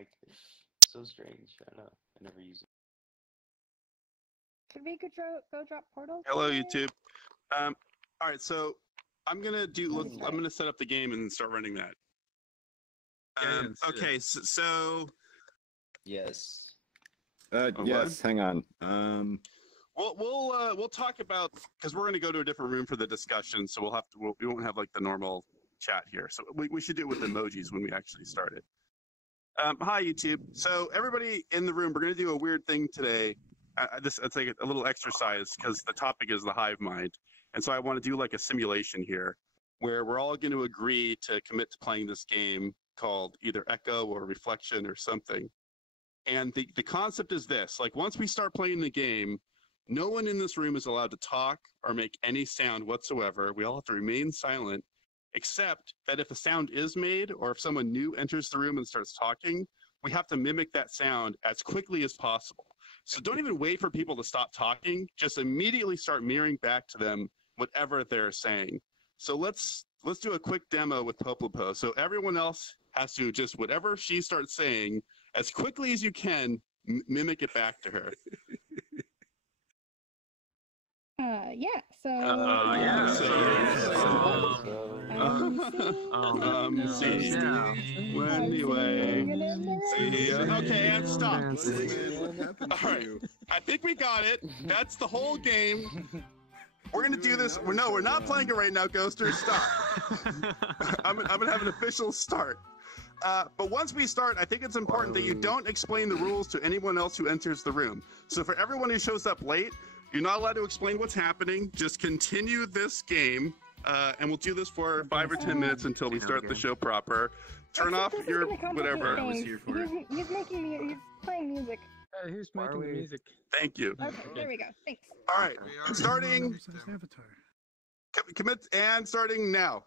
mic. So strange. I don't know. I never use it. Should we go drop portals? Hello, YouTube. All right, so I'm gonna set up the game and start running that. Okay, so Yes. Yes. Hang on. we'll talk about, because we're gonna go to a different room for the discussion, so we won't have like the normal chat here. So we should do it with emojis when we actually start it. Hi, YouTube. So everybody in the room, we're gonna do a weird thing today. It's like a little exercise because the topic is the hive mind, and so I want to do like a simulation here where we're all going to agree to commit to playing this game called either Echo or Reflection or something. And the concept is this: like, once we start playing the game, no one in this room is allowed to talk or make any sound whatsoever. We all have to remain silent, except that if a sound is made or if someone new enters the room and starts talking, we have to mimic that sound as quickly as possible. So don't even wait for people to stop talking. Just immediately start mirroring back to them whatever they're saying. So let's do a quick demo with Poplopo. So everyone else has to just, whatever she starts saying, as quickly as you can, mimic it back to her. Yeah. So. Okay, and stop. All right, I think we got it. That's the whole game. We're gonna do this. No, we're not playing it right now, Ghoster. Stop. I'm gonna have an official start. But once we start, I think it's important that you don't explain the rules to anyone else who enters the room. So for everyone who shows up late, you're not allowed to explain what's happening. Just continue this game, and we'll do this for 5 or 10 minutes until we start the show proper. Turn off your whatever. He's playing music. Who's making the music? Thank you. Okay, there we go. Thanks. All right, starting. Commit and starting now.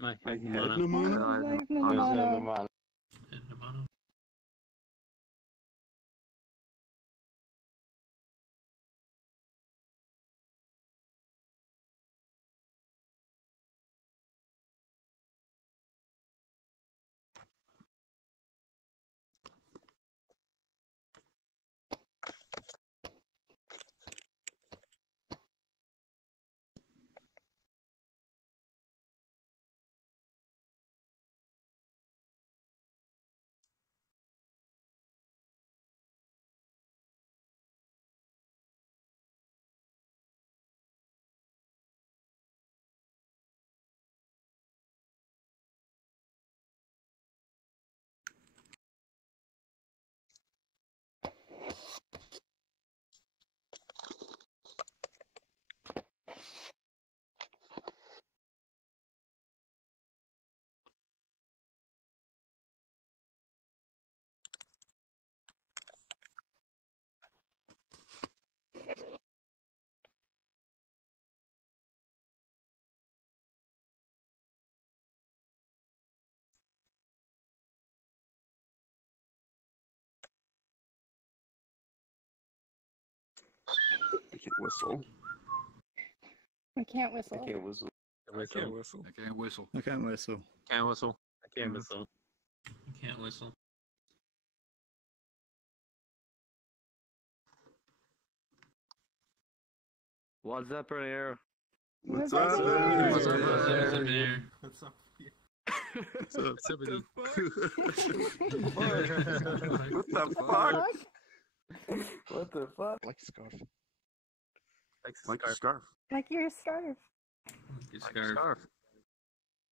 My Nomono. I can't whistle. I can't whistle. I can't whistle. I can't whistle. I can't whistle. I can't whistle. Can't whistle. I can't whistle. I can't whistle. What's up, Premier? What's What's up? up, There? What's up there? What's up? What's up, What the fuck? What the fuck? Like scarf. Like Like scarf. Like your scarf. Your scarf.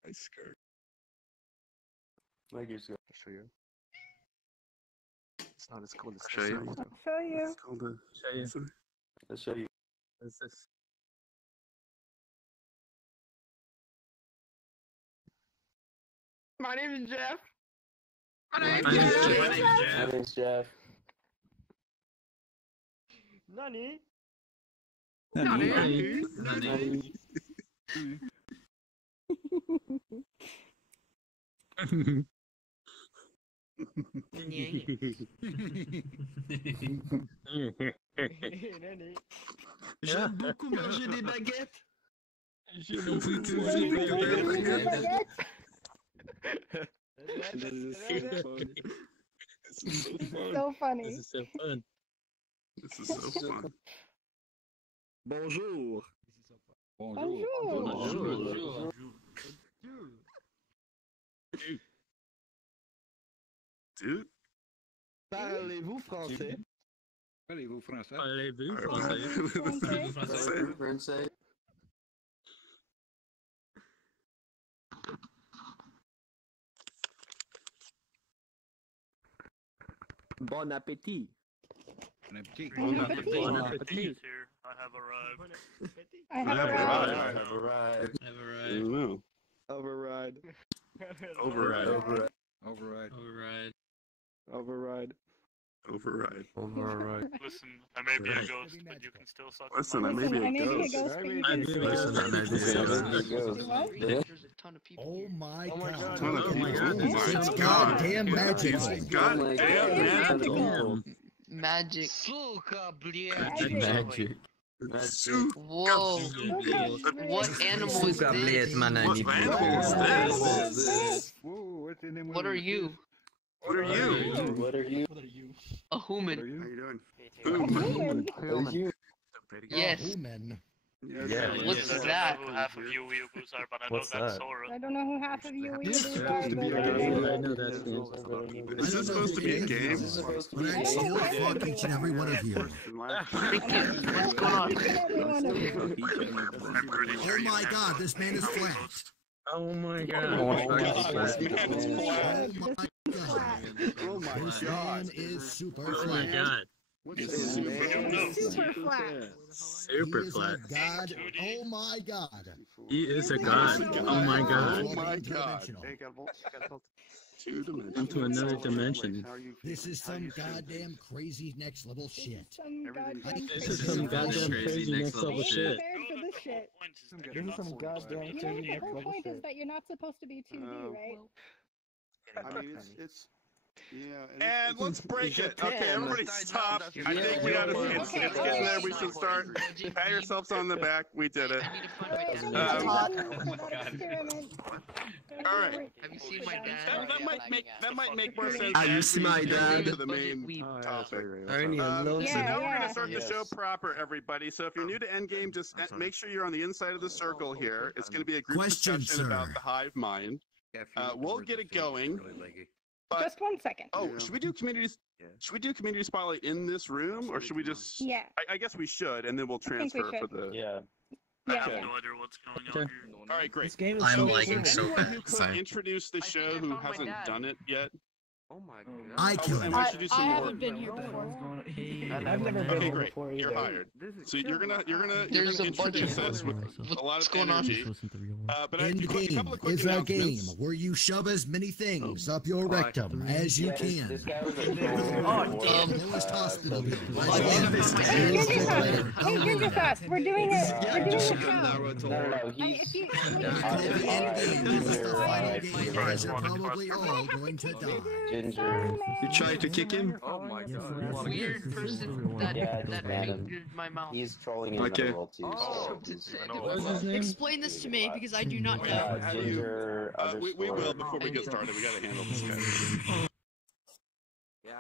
Like scarf. Like your scarf. I'll show you. It's not as cool as I'll show you. I'll show you. It's called a. Show you. Let's show you. What's this? My name is Jeff. My name's Jeff. My name's Jeff. Nani? Nani? J'aime beaucoup manger des baguettes. J'ai beaucoup beaucoup de mangé baguettes. des baguettes. This is so fun. So funny. This is so fun. This is so fun. Bonjour. Bonjour. Bonjour. Dude. Parlez-vous français? Parlez-vous français? Parlez-vous français? Français. Français. Bon appétit. Bon appétit. Bon appétit. Bon appétit. Here, I have arrived. I have Have arrived. arrived. Have arrived. Have I arrived. don't know. Override. Override. Override. Override. Override. Override. Override. Override. Listen, I may be a Right. ghost, but you can still suck Listen, my I may Listen, be I may be a ghost. ghost, but you I can may be a still... Listen, I may be a Do what? There's a ton of people Oh here. my Oh my god. god. Ton of Oh my people. God, this is It's so goddamn magic. God damn, It's man. magical. Magic. Suka, Magic. Su- Whoa. What animal is Suka, this? man, I What need animal is What this? is this? Whoa, what's the name of What are it? you? What are you? What are you? A human. How you doing? A human. What are you? Yes. Human. Yeah. What's I don't that? know who half of you weeaboos are, but I know What's that's that? Sora. I don't know who half of you It's are, supposed to be a but... game. I know that's it. Is this supposed to be a game? This is supposed to But be I a still game. fuck each and every one of you. Thank you. What's going on? Each and every one of you. I'm pretty sure Oh you my have god, a this man is double flat. ghost. Oh my god. Oh my Oh god, this man is my flat. God, this is flat. Oh my This god. man is super Oh my flat. god. What's It's his super name? flat. Super flat. Super He is flat. a god. Oh my god. He is a He's god. a Oh my god. god. Oh my god. Interdimensional. Into another dimension. This is some goddamn crazy next level shit. Some goddamn This is some goddamn crazy next level I ain't shit. prepared for this shit. This is some goddamn You know, the whole point is that you're not supposed to be 2D, right? I mean, it's And let's break it. Okay, everybody stop. I think we gotta. It's getting there. We should start. Pat yourselves on the back. We did it. I need to find my Alright, dad. so that's fun for that experiment. All right. Have you seen my That dad? might make more sense. Have you as seen we my get dad? into the main Weeb. topic. Ernie, I love So Yeah, now we're yeah. gonna start the Yes. show proper, everybody. So if you're new to Endgame, just make sure you're on the inside of the circle here. It's gonna be a group Question, discussion about sir. the hive mind. We'll get it going. But Just 1 second. oh, should we do community? Should we do community spotlight in this room, or should we just? Yeah, I guess we should, and then we'll I think we transfer for should. the. Yeah. I yeah, have yeah. no idea what's going Okay. on here. All right, great. game So, lagging is there so anyone bad. who could Sorry. introduce the I think show I who found my hasn't dad. done it yet? oh my I Oh, kill and him. we should do some I more. haven't been here before. I've never been Okay, here great. before You're either. hired. So you're gonna There's a bunch introduce of- us with a lot What's of going on? energy. But I have a Endgame couple of quick is a game announcements. where you shove as many things up your rectum as you Yeah, can. this guy was a Lowest hospital bill. Hey, Ginger Sauce! Hey, Ginger Sauce! We're doing it! We're doing the show! No, Hey, he's... if you... Endgame is the final game, as you're probably all going to die. Ginger. You tried to kick him? Oh my god. Weird person that Yeah, that Adam. fingered my mouth. He's trolling in Okay. the world too. Oh, What was his name? Explain this to me because I do not know. Ginger. We will underscore- before we get started. We gotta handle this guy. Yeah.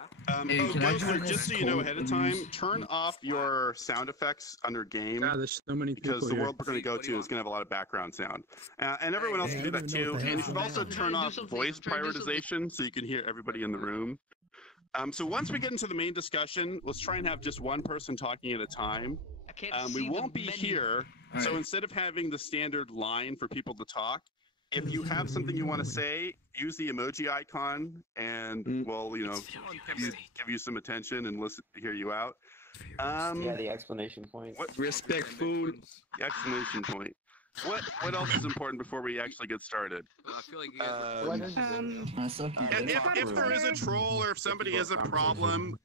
Just so you know ahead of time, turn off your sound effects under game God, there's so many people because the here. world we're going to go to is going to have a lot of background sound. And everyone else Hey, can do I that don't even know too. what the And you hell should also I'm turn doing. off Do something. voice I'm trying to do something. prioritization so you can hear everybody in the room. So once we get into the main discussion, let's try and have just one person talking at a time. I can't We see won't the be menu. here, so instead of having the standard line for people to talk, if you have something you want to say, use the emoji icon, and we'll, give you some attention and listen, hear you out. Yeah, the explanation point. What Respectful. the exclamation point? What else is important before we actually get started? I feel like you guys And if there is a troll or if somebody has a problem,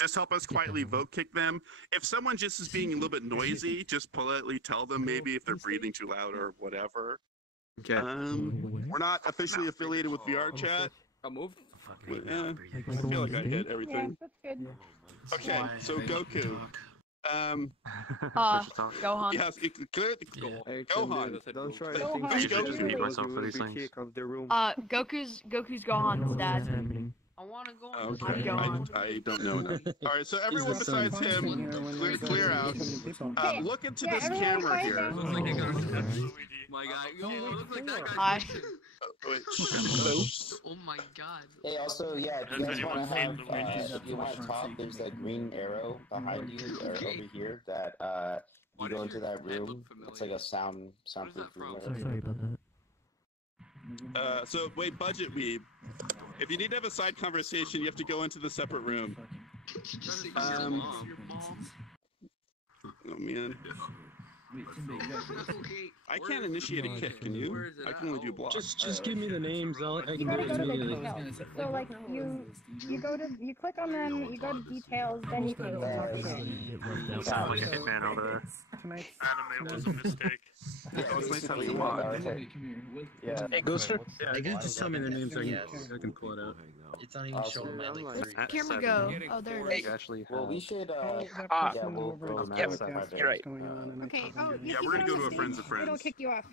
just help us quietly vote kick them. If someone just is being a little bit noisy, just politely tell them maybe if they're breathing too loud or whatever. Okay. We're not officially affiliated with VR Chat. I'll move. I feel like I hit everything. Yeah, that's good. Okay, so Goku. Gohan. Yes, clear the Gohan. Don't try Gohan, to Who's think Goku? you will be kicked of the room. Goku's Gohan's dad. I want to go Okay, Hi, Gohan. I don't know enough. All right, so everyone besides him, clear out. Look into this camera here. My guy. Yo, look like that guy. Hi. Wait, Oh my god. Hey, also, yeah, if you guys want to have, if you want to talk, there's that green arrow behind you, or over here, that, you go into that room, it's like a soundproof room. Sorry about that. So wait, Budget Weeb. If you need to have a side conversation, you have to go into the separate room. Oh man. I can't initiate a kick, can you? I can only do block. Just give me the names. I You can do gotta it go to the immediately. details. So like you click on them, you go to details, then you can talk to them. Sound like a hitman over there. Anime was a mistake. Oh, it's nice having a mod. Yeah. Hey, Ghoster? Yeah, just tell me their names so I can pull it out. It's not even showing my like three. Camera go. Oh, there it is. Actually, Well, we should, Ah, yeah, we'll yep, project. you're right. Okay. Oh, Yeah, we're gonna go to a friends of They don't friends. kick you off.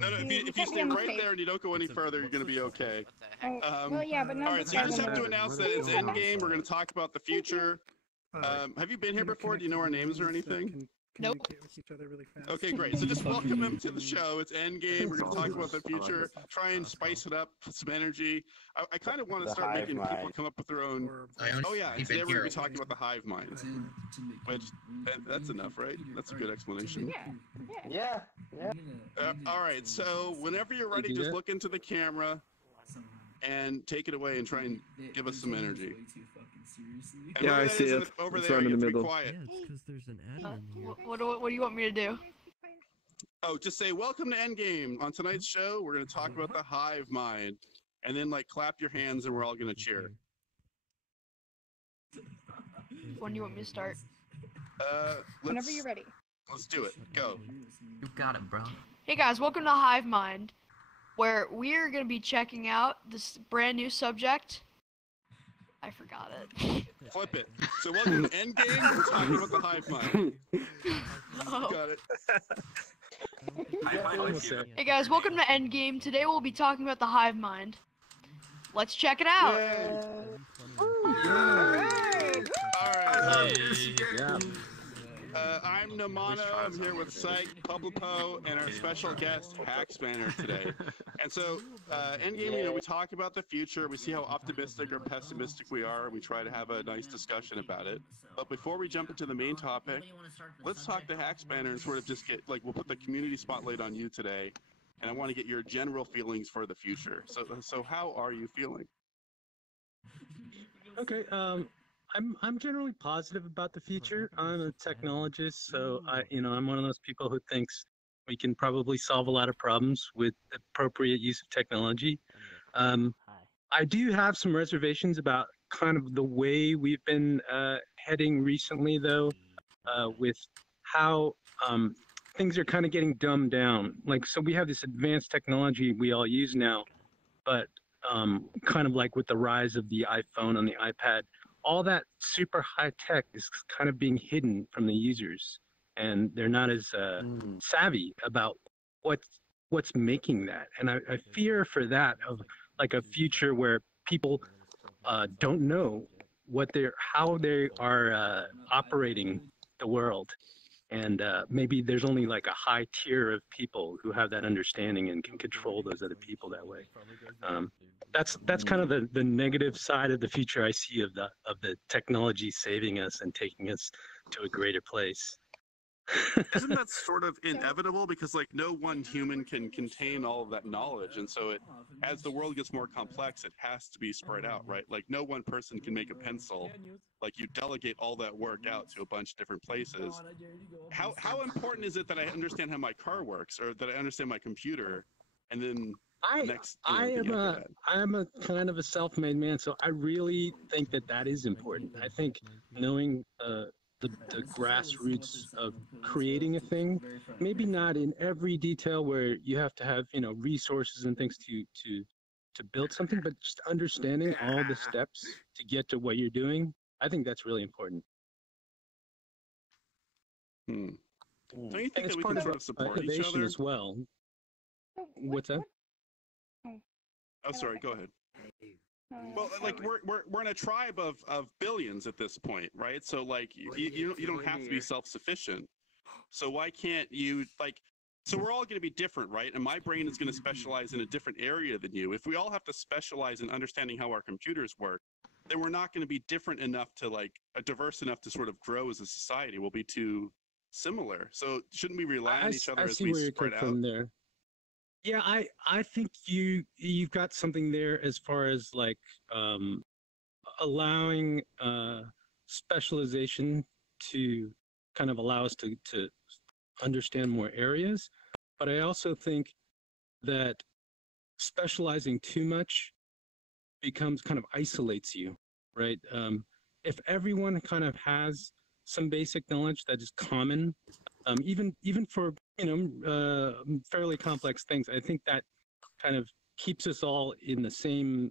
No, if you stay right there and you don't go any further, you're gonna be okay. Oh, well, yeah, but no. All right, so you just have to announce that it's Endgame. We're gonna talk about the future. Have you been here before? Do you know our names or anything? Nope. Okay, great. So just welcome them to the show. It's Endgame. We're going to talk about the future, try and spice it up, put some energy. I kind of want to start making people come up with their own. Oh, yeah, and today we're going to be talking about the Hivemind. Which, that's enough, right? That's a good explanation. Yeah. All right, so whenever you're ready, just look into the camera and take it away and try and give us some energy. And Yeah, I see it. Over It's there, right in you the have to be middle. quiet. because there's an ad in here. What do you want me to do? Oh, just say, welcome to Endgame. On tonight's show, we're going to talk about the hive mind. And then, like, clap your hands and we're all going to cheer. When do you want me to start? Whenever you're ready. Let's do it. Go. You got it, bro. Hey guys, welcome to Hivemind, where we're going to be checking out this brand new subject. I forgot it. Flip it. So welcome to Endgame. We're talking about the hive mind. Oh. Got it. Hey guys, welcome to Endgame. Today we'll be talking about the hive mind. Let's check it out. I'm Nomono. I'm here with Psych, Poplopo, and our special guest, Hackspanner, today. And so, Endgame, we talk about the future. We see how optimistic or pessimistic we are, and we try to have a nice discussion about it. But before we jump into the main topic, let's talk to Hackspanner and sort of just get, like, we'll put the community spotlight on you today. And I want to get your general feelings for the future. So how are you feeling? Okay, I'm generally positive about the future. I'm a technologist, so I'm one of those people who thinks we can probably solve a lot of problems with appropriate use of technology. I do have some reservations about kind of the way we've been heading recently, though, with how things are kind of getting dumbed down. Like, so we have this advanced technology we all use now, but kind of like with the rise of the iPhone and the iPad, all that super high tech is kind of being hidden from the users, and they're not as savvy about what's making that. And I fear for that, of like a future where people don't know how they are operating the world. And maybe there's only like a high tier of people who have that understanding and can control those other people that way. That's kind of the negative side of the future I see of the technology saving us and taking us to a greater place. Isn't that sort of inevitable? Because like no one human can contain all of that knowledge, and so as the world gets more complex, it has to be spread out, right? Like no one person can make a pencil. Like you delegate all that work out to a bunch of different places. How important is it that I understand how my car works, or that I understand my computer, and then I am a kind of a self-made man, so I really think that is important. I think knowing the grassroots of creating a thing. Maybe not in every detail where you have to have, resources and things to build something, but just understanding all the steps to get to what you're doing. I think that's really important. Don't you think And it's that we part can of sort of support each innovation other? as well. What's that? Oh, sorry. Go ahead. Well, like we're in a tribe of billions at this point, right? So like you don't have to be self-sufficient. So why can't you like? So we're all going to be different, right? And my brain is going to specialize in a different area than you. If we all have to specialize in understanding how our computers work, then we're not going to be different enough to like diverse enough to sort of grow as a society. We'll be too similar. So shouldn't we rely on each other as we spread out? From there. Yeah, I think you've got something there as far as like allowing specialization to kind of allow us to understand more areas. But I also think that specializing too much becomes kind of isolates you, right? If everyone kind of has some basic knowledge that is common, even for fairly complex things, I think that kind of keeps us all in the same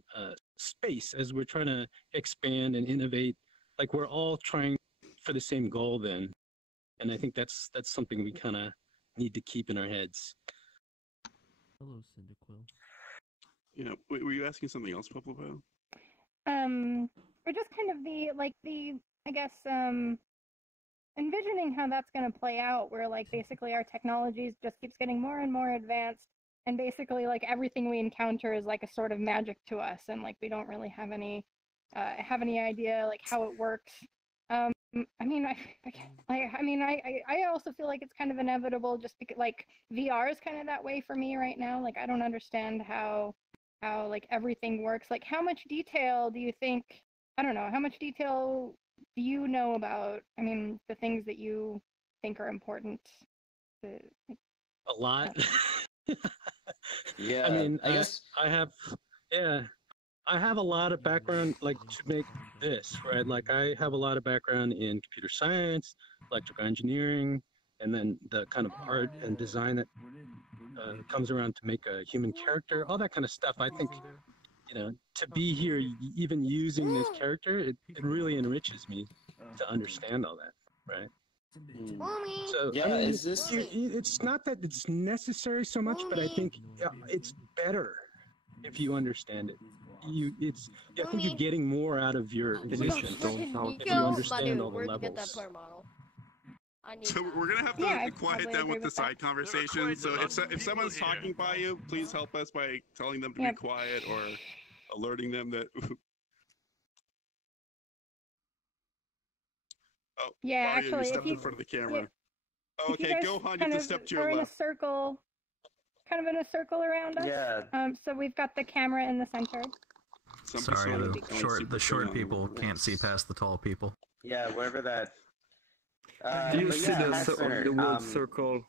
space as we're trying to expand and innovate. Like we're all trying for the same goal then, and I think that's something we kind of need to keep in our heads. Hello, Cyndaquil. Were you asking something else, Poplopo? Or just kind of I guess, envisioning how that's going to play out, where like basically our technologies just keeps getting more and more advanced, and basically like everything we encounter is like a sort of magic to us, and like we don't really have any idea like how it works. I also feel like it's kind of inevitable, just because like VR is kind of that way for me right now. Like I don't understand how like everything works. Like how much detail do you think? I don't know. How much detail do you know about? The things that you think are important. A lot. Yeah. I guess I have a lot of background, like to make this, right? Like I have a lot of background in computer science, electrical engineering, and then the kind of art and design that comes around to make a human character, all that kind of stuff. I think, to be here, even using this character, it really enriches me to understand all that, right? So yeah, it's not that it's necessary so much, but I think it's better if you understand it. I think you're getting more out of your existence if you understand all the levels. So we're gonna have to quiet down with the side conversation. So if someone's talking by you, please help us by telling them to be quiet or alerting them that. Oh, yeah, Mario, actually, you stepped in front of the camera. Yeah, okay, go on. You can step to your left. left. Kind of in a circle around us. Yeah. So we've got the camera in the center. Sorry, the short people can't see past the tall people. Yeah, wherever that. Do you see the word circle?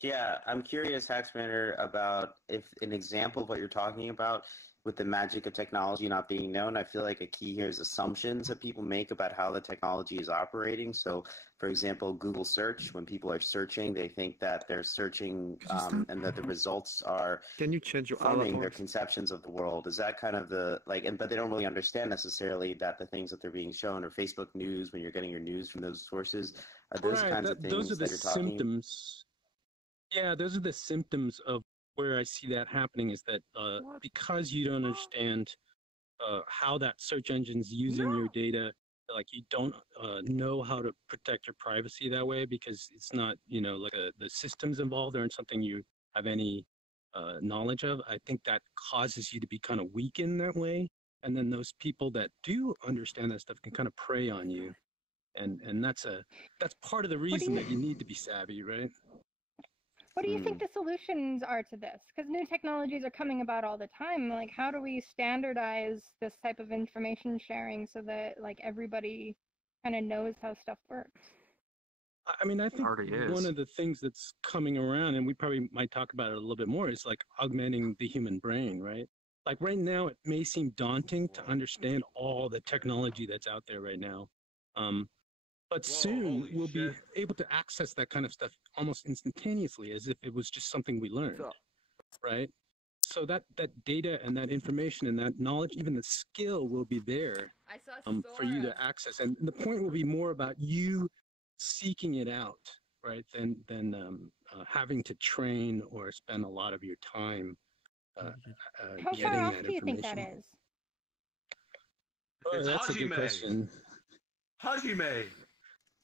Yeah, I'm curious, Hackspanner, about if an example of what you're talking about with the magic of technology not being known. I feel like a key here is assumptions that people make about how the technology is operating. So, for example, Google search, when people are searching, they think that they're searching and that the results are forming their conceptions of the world. Is that kind of but they don't really understand necessarily that the things that they're being shown, or Facebook news, when you're getting your news from those sources, are those kinds of things those are the that you're talking? Symptoms. Yeah, those are the symptoms of where I see that happening, is that because you don't understand how that search engine's using your data, like you don't know how to protect your privacy that way, because it's not, like the systems involved aren't something you have any knowledge of. I think that causes you to be kind of weak in that way. And then those people that do understand that stuff can kind of prey on you. And that's part of the reason that you need to be savvy, right? What do you think the solutions are to this? Because new technologies are coming about all the time. Like, how do we standardize this type of information sharing so that, like, everybody kind of knows how stuff works? I think one of the things that's coming around, and we probably might talk about it a little bit more, is like augmenting the human brain, right? Like right now, it may seem daunting to understand all the technology that's out there right now. But soon we'll be able to access that kind of stuff almost instantaneously, as if it was just something we learned, right? So that data and that information and that knowledge, even the skill, will be there for you to access. And the point will be more about you seeking it out, right, than having to train or spend a lot of your time How getting far off that do you think that information. is? Oh, that's a good question. Hajime.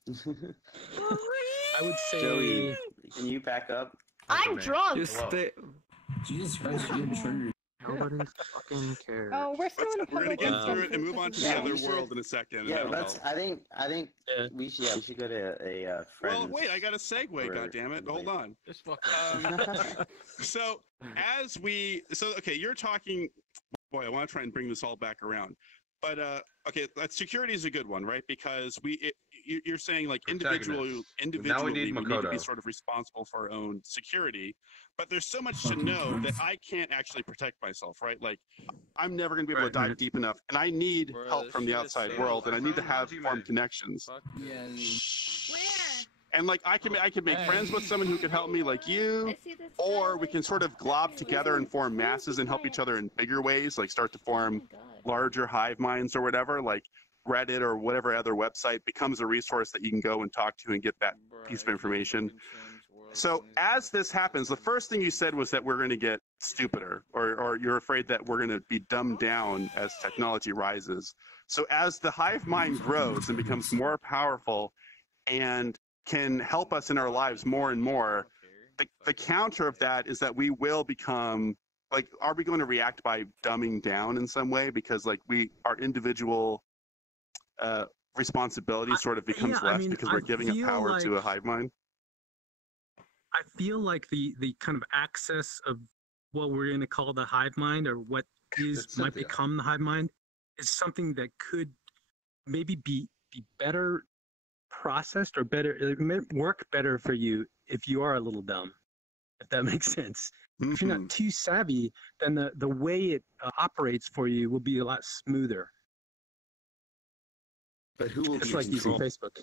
I would say. Joey, can you back up? I'm drunk. Jesus Christ, you turned. Nobody fucking cares. Oh, we're still in a We're gonna public get through it instance. and move on to Yeah, the other we should- world in a second. and Yeah, that'll let's. help. I think we should go to a friend. Well, wait, I got a segue. God damn it! Hold on. Just fucking. So okay, you're talking. Boy, I want to try and bring this all back around. But okay, security is a good one, right? Because you're saying like individually we need to be sort of responsible for our own security. But there's so much to know that I can't actually protect myself, right? Like I'm never going to be able to dive deep enough, and I need help from the outside world, and I need to have form connections. And like I can make friends with someone who can help me, like you, or we can sort of glob together and form masses and help each other in bigger ways, like start to form larger hive minds or whatever. Like Reddit or whatever other website becomes a resource that you can go and talk to and get that piece of information. So as this happens, the first thing you said was that we're going to get stupider, or you're afraid that we're going to be dumbed down as technology rises. So as the hive mind grows and becomes more powerful and can help us in our lives more and more, the counter of that is that we will become, like, are we going to react by dumbing down in some way? Because like our individual responsibility sort of becomes less because we're giving up power to a hive mind. I feel like the kind of access of what we're going to call the hive mind, or what might become the hive mind, is something that could maybe be better processed, or better, it may work better for you if you are a little dumb, if that makes sense. If you're not too savvy, then the way it operates for you will be a lot smoother. But who will it's be like using Facebook.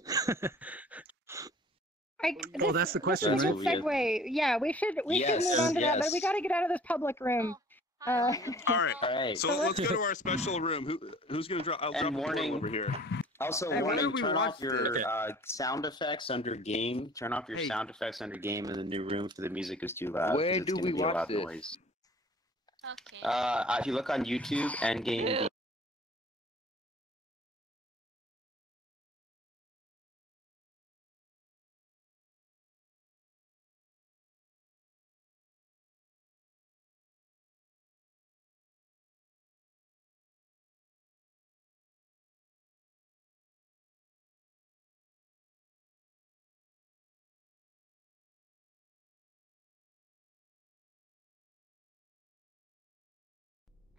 Well, that's the question, this is a right? good segue. Yeah, we should move on to that, but we got to get out of this public room. All right. So let's go to our special room. Who's going to drop? I'll drop the ball over here. Also, warning, turn off your sound effects under game. Turn off your sound effects under game in the new room if the music is too loud. Where do we watch this? Noise. Okay. If you look on YouTube, ENDGAME.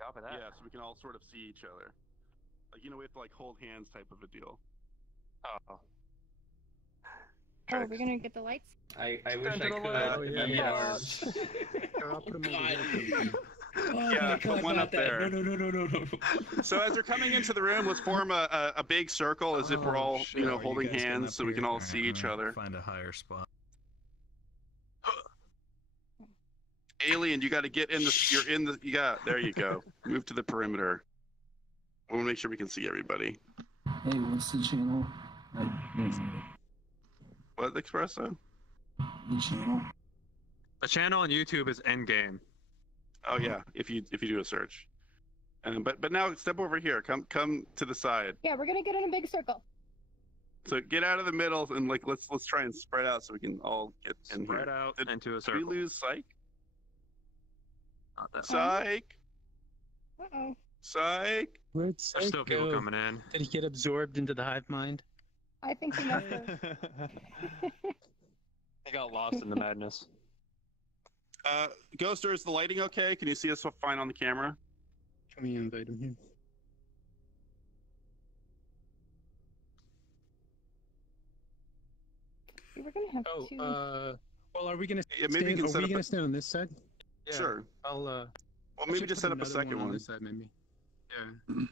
Copy that. Yeah, so we can all sort of see each other. Like, we have to like hold hands type of a deal. Oh, we're gonna get the lights? I wish I could. Yeah, put one up there. No. So as they're coming into the room, let's form a big circle as if we're all, holding hands so we can all see each other. Find a higher spot. Alien, you got to get in the. There you go. Move to the perimeter. We'll make sure we can see everybody. Hey, what's the channel? What, Espresso? The channel? The channel on YouTube is ENDGAME. Oh yeah, if you do a search. But now step over here. Come to the side. Yeah, we're gonna get in a big circle. So get out of the middle and let's try and spread out so we can all get in here. Spread out into a circle. Did we lose Psych? Not that Psych. Uh-oh. Psych. Where'd Psych There's still people go? coming in. Did he get absorbed into the hive mind? I think he must have. I got lost in the madness. Ghoster, is the lighting okay? Can you see us fine on the camera? Can we invite him here? We're gonna have two. Well, are we gonna? Yeah, maybe we can set up gonna stay on this side? Yeah, Sure. I'll. Well, maybe just set up a second on one. this side, maybe. Yeah.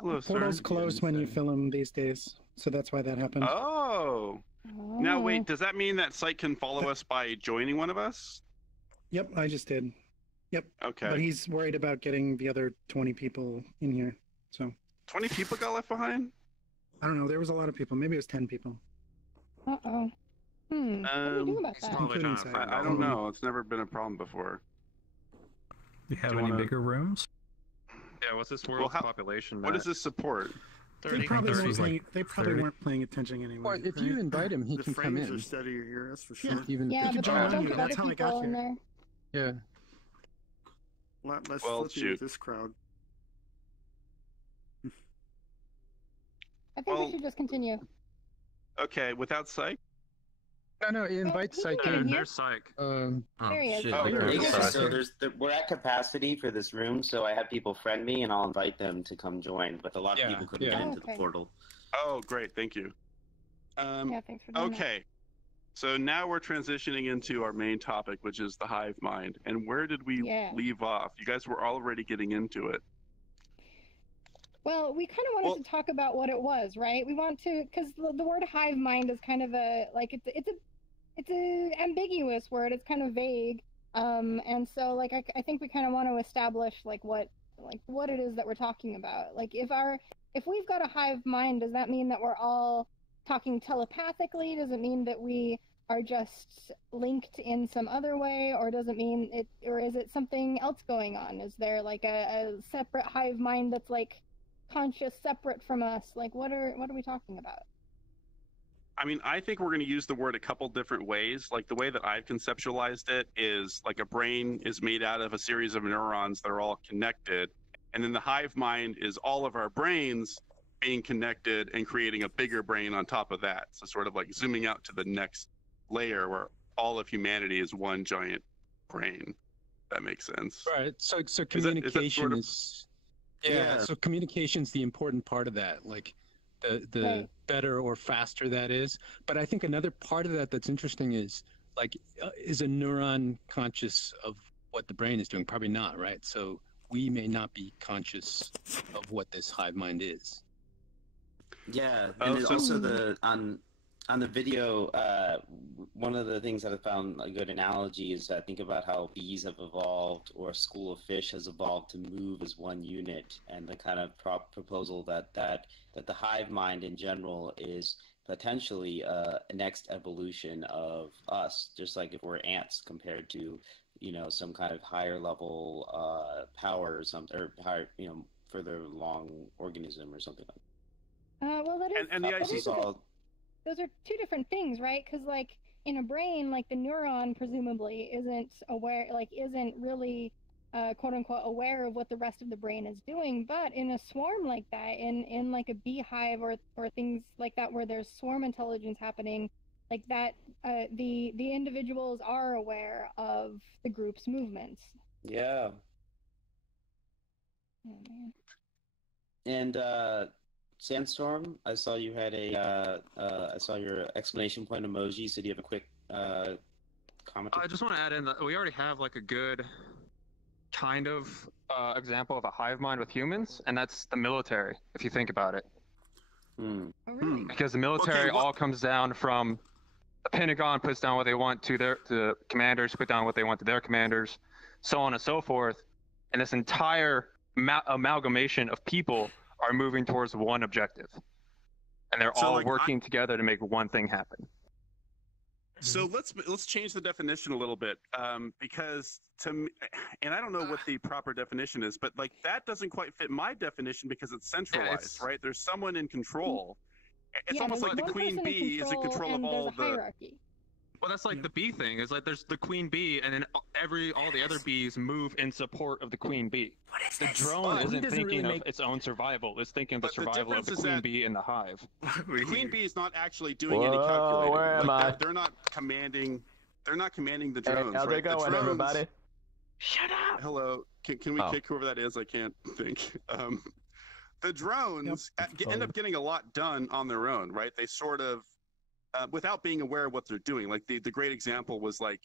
Hello, sir. Portal's closed when you fill them these days, so that's why that happened. Oh. Now wait, does that mean that Psych can follow us by joining one of us? Yep, I just did. Yep. Okay. But he's worried about getting the other 20 people in here. So 20 people got left behind? I don't know. There was a lot of people. Maybe it was 10 people. Uh-oh. What do we do about that? I don't know. It's never been a problem before. Do you have Do you any wanna- bigger rooms? Yeah, what's this world's population? What does this support? They probably, Like weren't paying attention anyway. Well, if you invite him, he The can come frames in. are steadier here, that's for Yeah. sure. Even Yeah, could but there join are a on bunch here. of That's other how I got people in here. there. yeah. A lot less Well, flippy shoot. with this crowd. I think we should just continue. Okay, without Psych? No, invite he Psych can in. get in There's Psych. There he is. Oh, There he is. so we're at capacity for this room, so I have people friend me, and I'll invite them to come join. But a lot of people couldn't get into the portal. Oh, great. Thank you. Yeah, thanks for doing that. Okay. So now we're transitioning into our main topic, which is the hive mind. And where did we leave off? You guys were already getting into it. Well, we kind of wanted to talk about what it was, right? We want to, because the word hive mind is kind of a, like, it's a ambiguous word. It's kind of vague. And so, like, I think we kind of want to establish, like, what it is that we're talking about. Like, if we've got a hive mind, does that mean that we're all talking telepathically? Does it mean that we are just linked in some other way, or does it mean it, or is it something else going on? Is there like a separate hive mind that's like conscious, separate from us? Like, what are we talking about? I mean, I think we're going to use the word a couple different ways. Like, the way that I've conceptualized it is like a brain is made out of a series of neurons that are all connected. And then the hive mind is all of our brains being connected and creating a bigger brain on top of that. So sort of like zooming out to the next layer where all of humanity is one giant brain. That makes sense. Right. So communication is yeah. So communication's the important part of that. Like the better or faster that is. But I think another part of that that's interesting is like, is a neuron conscious of what the brain is doing? Probably not, right? So we may not be conscious of what this hive mind is. Yeah, and also on the video, one of the things that I found a good analogy is think about how bees have evolved, or a school of fish has evolved to move as one unit, and the kind of proposal that the hive mind in general is potentially a next evolution of us, just like if we're ants compared to, some kind of higher level power or something, or higher, further along organism or something like that. Well, that is. And the IC those are two different things, right? Because like in a brain, like the neuron presumably isn't aware, like isn't really quote unquote aware of what the rest of the brain is doing. But in a swarm like that, in like a beehive or things like that where there's swarm intelligence happening, like that, the individuals are aware of the group's movements. Yeah. Oh, man. And Sandstorm, I saw you had I saw your exclamation point emoji. So do you have a quick comment? I just want to add in that we already have like a good kind of example of a hive mind with humans, and that's the military, if you think about it. Oh, really? Because the military all comes down from the Pentagon puts down what they want to the commanders, put down what they want to their commanders, so on and so forth. And this entire amalgamation of people are moving towards one objective, and they're all working together to make one thing happen. So let's change the definition a little bit, because to me, and I don't know what the proper definition is, but like that doesn't quite fit my definition because it's centralized, right? There's someone in control. It's almost like the queen bee is in control of all the hierarchy. Well, that's like the bee thing. Is like there's the queen bee, and then all the other bees move in support of the queen bee. What is the drone isn't thinking of its own survival; it's thinking of the survival of the queen bee in the hive. The queen bee is not actually doing any calculating. Where am I? They're not commanding. They're not commanding the drones. How's it going, everybody? Shut up. Hello. Can we kick whoever that is? I can't think. The drones end up getting a lot done on their own, right? They sort of. Without being aware of what they're doing. Like the great example was like,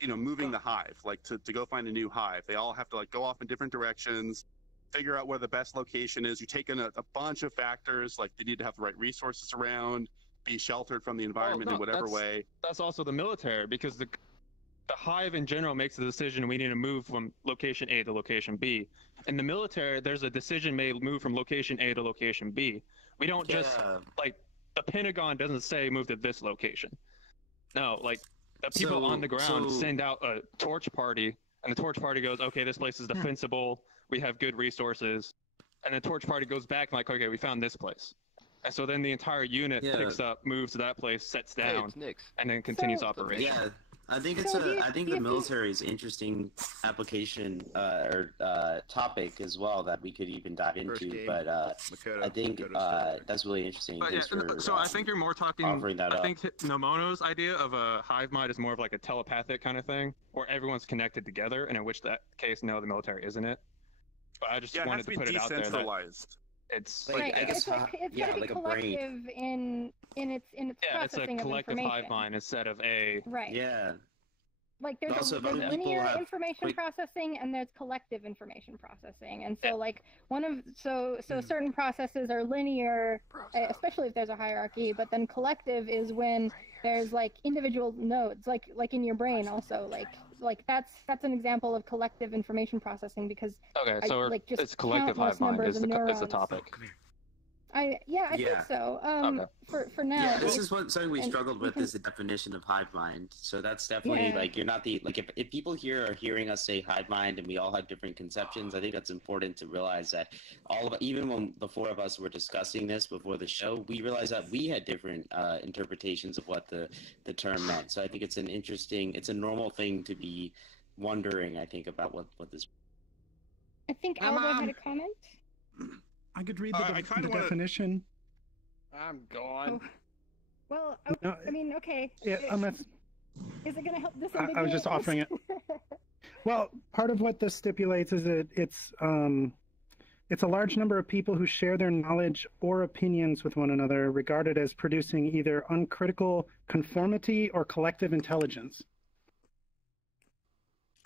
moving the hive, like to go find a new hive. They all have to like go off in different directions, figure out where the best location is. You take in a bunch of factors, like they need to have the right resources around, be sheltered from the environment in whatever way. That's also the military, because the hive in general makes the decision we need to move from location A to location B. In the military, there's a decision made move from location A to location B. We don't just, like, the Pentagon doesn't say move to this location. No, like, the people on the ground send out a torch party, and the torch party goes, okay, this place is defensible, we have good resources, and the torch party goes back and like, okay, we found this place. And so then the entire unit picks up, moves to that place, sets down, and then continues operation. Yeah, I think it's I think the military is an interesting application or topic as well that we could even dive into. But I think that's really interesting. But so I think you're more talking. I think Nomono's idea of a hive mind is more of like a telepathic kind of thing, where everyone's connected together, and in which that case, no, the military isn't it. But I just wanted to put it out there that it's like it's gotta be collective in its processing it's a collective of information. hive mind instead of a Like there's linear information processing and there's collective information processing, and so like certain processes are linear, especially if there's a hierarchy, but then collective is when there's like individual nodes, like in your brain also, like that's an example of collective information processing, because it's collective hive mind is the topic. I think so. For now. Yeah, this is something we struggled with is the definition of hive mind. So that's definitely like you're not if people here are hearing us say hive mind and we all have different conceptions, I think that's important to realize that even when the four of us were discussing this before the show, we realized that we had different interpretations of what the term meant. So I think it's a normal thing to be wondering, I think, about what this. I think Aldo had a comment. I could read the definition. I'm gone. Oh. Well, I mean, okay. Yeah, is it going to help this? I was just offering it. Well, part of what this stipulates is that it's a large number of people who share their knowledge or opinions with one another, regarded as producing either uncritical conformity or collective intelligence.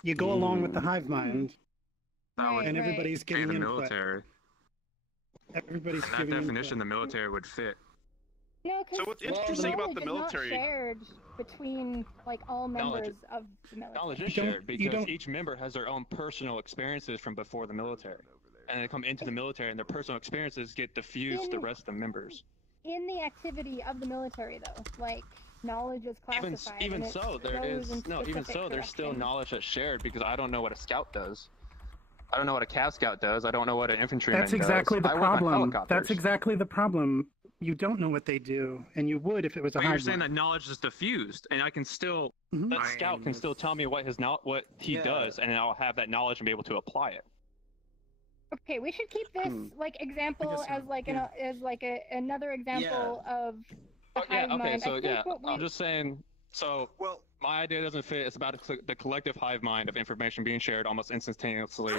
You go along with the hive mind, and everybody's giving input. Military. Everybody's in that definition, the military would fit. No, so what's interesting about the military? Not shared between like all members of the military. Knowledge is shared because each member has their own personal experiences from before the military, and they come into the military, and their personal experiences get diffused the rest of the members. In the activity of the military, though, like knowledge is classified. Even so, there's still knowledge that's shared, because I don't know what a scout does. I don't know what a Cav Scout does. I don't know what an infantryman does. That's exactly the problem. That's exactly the problem. You don't know what they do, and you would if it was a hive mind. You're saying that knowledge is diffused, and I can still that scout can still tell me what he does, and I'll have that knowledge and be able to apply it. Okay, we should keep this like example as like another example of the hive mind. I'm just saying. So, my idea doesn't fit. It's about the collective hive mind of information being shared almost instantaneously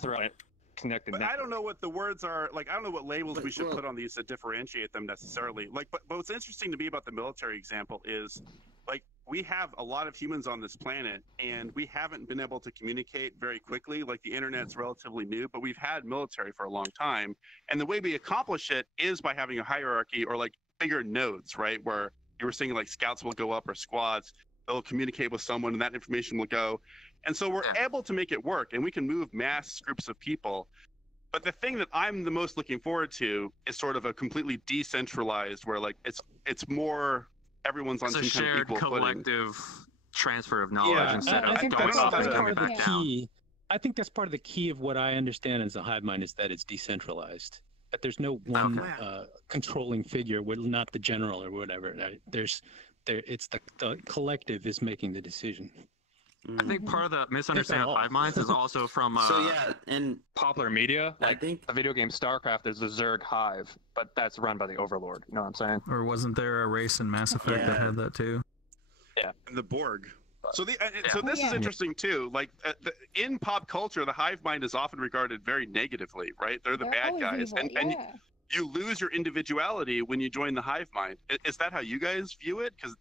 throughout connected. But I don't know what the words are. Like, I don't know what labels we should put on these to differentiate them necessarily. Like, but what's interesting to me about the military example is, like, we have a lot of humans on this planet, and we haven't been able to communicate very quickly. Like, the internet's relatively new, but we've had military for a long time. And the way we accomplish it is by having a hierarchy or, like, bigger nodes, right? Where you were saying, like, scouts will go up or squads. They'll communicate with someone, and that information will go. And so we're able to make it work, and we can move mass groups of people. But the thing that I'm the most looking forward to is sort of a completely decentralized, where, like, it's more everyone's on some kind of equal footing. It's a shared collective transfer of knowledge instead of going off and coming back down. I think that's part of the key of what I understand as a hive mind, is that it's decentralized. That there's no one controlling figure, not the general or whatever. It's the collective is making the decision. I think part of the misunderstanding of hive minds is also from in popular media. Like, I think a video game StarCraft is the Zerg hive, but that's run by the Overlord. You know what I'm saying? Or wasn't there a race in Mass Effect that had that too? Yeah, and the Borg. So this is interesting too. Like in pop culture, the hive mind is often regarded very negatively, right? They're the bad guys, and you lose your individuality when you join the hive mind. Is that how you guys view it? Because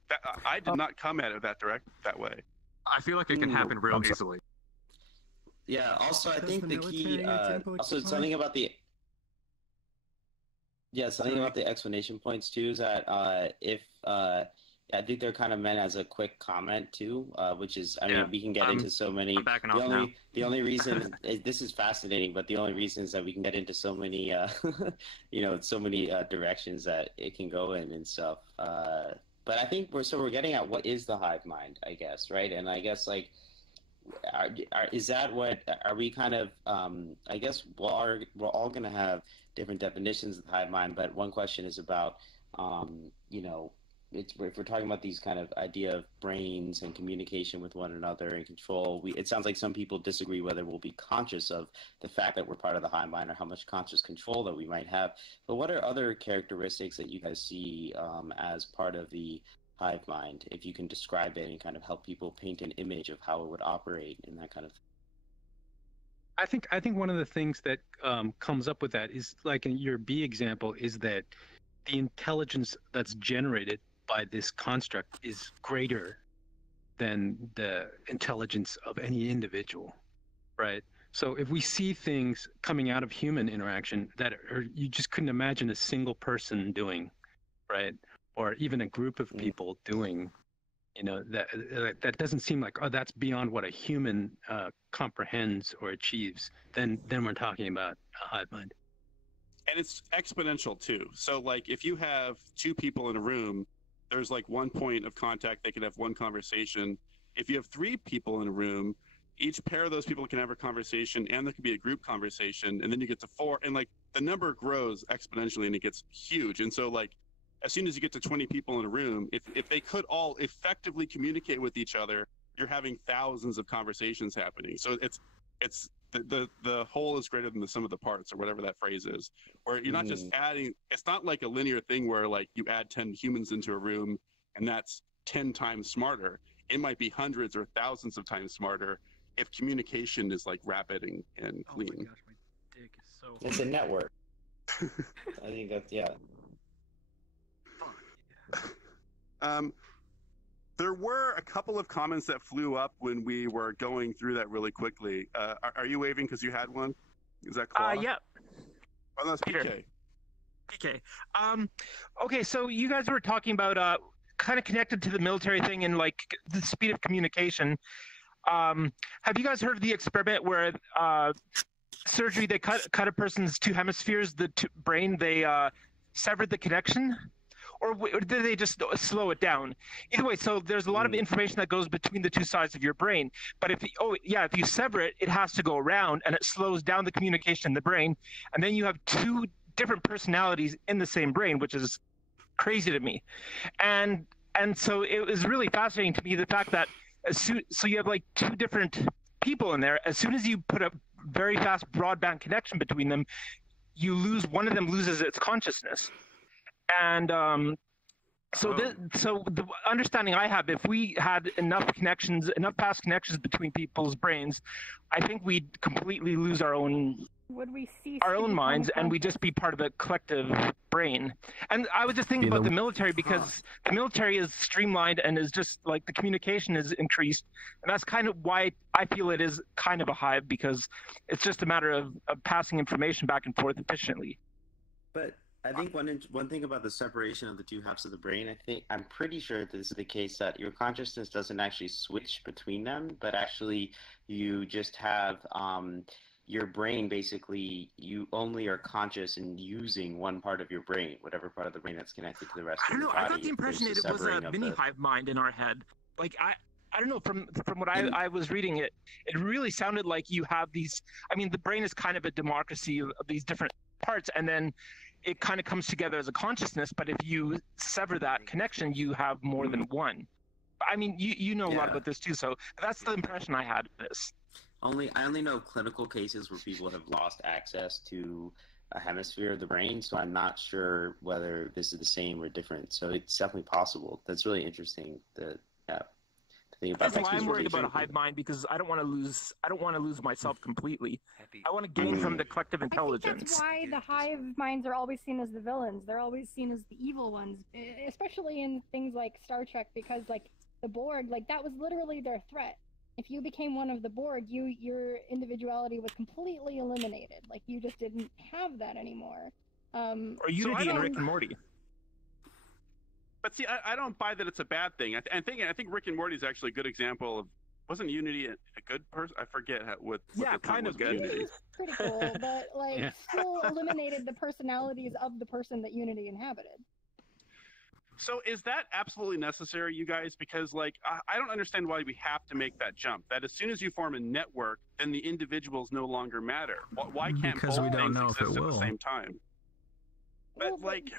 I did not come at it that way. I feel like it can happen real easily. Yeah. Also, I Does think the the key. military example Also, apply? something about the. Yeah, something about the explanation points too is that if I think they're kind of meant as a quick comment too, which is I mean we can get into so many. I'm backing off now. The only reason this is fascinating, but the only reason is that we can get into so many so many directions that it can go in and stuff. But I think we're getting at what is the hive mind, I guess, right? And I guess like. Is that what are we kind of I guess we're all going to have different definitions of the hive mind, but one question is about if we're talking about these kind of idea of brains and communication with one another and control, it sounds like some people disagree whether we'll be conscious of the fact that we're part of the hive mind or how much conscious control that we might have. But what are other characteristics that you guys see as part of the hive mind, if you can describe it and kind of help people paint an image of how it would operate and that kind of thing? I think one of the things that comes up with that is, like in your B example, is that the intelligence that's generated by this construct is greater than the intelligence of any individual, right? So if we see things coming out of human interaction that you just couldn't imagine a single person doing, right? Or even a group of people doing, that doesn't seem like, oh, that's beyond what a human comprehends or achieves. Then we're talking about a hive mind. And it's exponential too. So like if you have two people in a room, there's like one point of contact, they can have one conversation. If you have three people in a room, each pair of those people can have a conversation, and there could be a group conversation, and then you get to 4, and like the number grows exponentially and it gets huge. And so like as soon as you get to 20 people in a room, if they could all effectively communicate with each other, you're having thousands of conversations happening. So it's the whole is greater than the sum of the parts, or whatever that phrase is, where you're not just adding. It's not like a linear thing where like you add 10 humans into a room and that's 10 times smarter. It might be hundreds or thousands of times smarter if communication is like rapid and clean. Oh my gosh, my dick is so. It's a network. I think that's There were a couple of comments that flew up when we were going through that really quickly. Are you waving because you had one? Is that Claude? Yeah. Oh, that's PK. PK. Okay, so you guys were talking about kind of connected to the military thing and like the speed of communication. Have you guys heard of the experiment where surgery, they cut a person's two hemispheres, the brain, they severed the connection? Or did they just slow it down? Either way, so there's a lot of information that goes between the two sides of your brain. But if you sever it, it has to go around, and it slows down the communication in the brain. And then you have two different personalities in the same brain, which is crazy to me. And so it was really fascinating to me, the fact that so you have like two different people in there. As soon as you put a very fast broadband connection between them, one of them loses its consciousness. And so the understanding I have, if we had enough fast connections between people's brains, I think we'd completely lose our own minds, and we'd just be part of a collective brain. And I was just thinking about the military, because the military is streamlined and is just like the communication is increased, and that's kind of why I feel it is kind of a hive, because it's just a matter of passing information back and forth efficiently. But I think one thing about the separation of the two halves of the brain, I'm pretty sure this is the case, that your consciousness doesn't actually switch between them, but actually you just have your brain, basically you only are conscious in using one part of your brain, whatever part of the brain that's connected to the rest of your body. I got the impression that it was a mini hive mind in our head. Like I don't know, from what I was reading, it really sounded like you have these. I mean, the brain is kind of a democracy of these different parts, and then it kind of comes together as a consciousness. But if you sever that connection, you have more than one. I mean, you know a lot about this too, so that's the impression I had of this. I only know clinical cases where people have lost access to a hemisphere of the brain, so I'm not sure whether this is the same or different. So it's definitely possible. That's really interesting. That's why I'm worried about a hive mind, because I don't want to lose myself completely. I want to gain from the collective intelligence. That's why the hive minds are always seen as the villains. They're always seen as the evil ones, especially in things like Star Trek, because like the Borg, like that was literally their threat. if you became one of the board, your individuality was completely eliminated. Like you just didn't have that anymore. Or Unity and Rick and Morty. But see, I don't buy that it's a bad thing. I think Rick and Morty is actually a good example of. Wasn't Unity a good person? I forget what yeah, the kind of good. Unity was pretty cool, but like still eliminated the personalities of the person that Unity inhabited. So is that absolutely necessary, you guys? Because like I don't understand why we have to make that jump. That as soon as you form a network, then the individuals no longer matter. Why can't because both we don't things know if exist it at will. the same time? But like.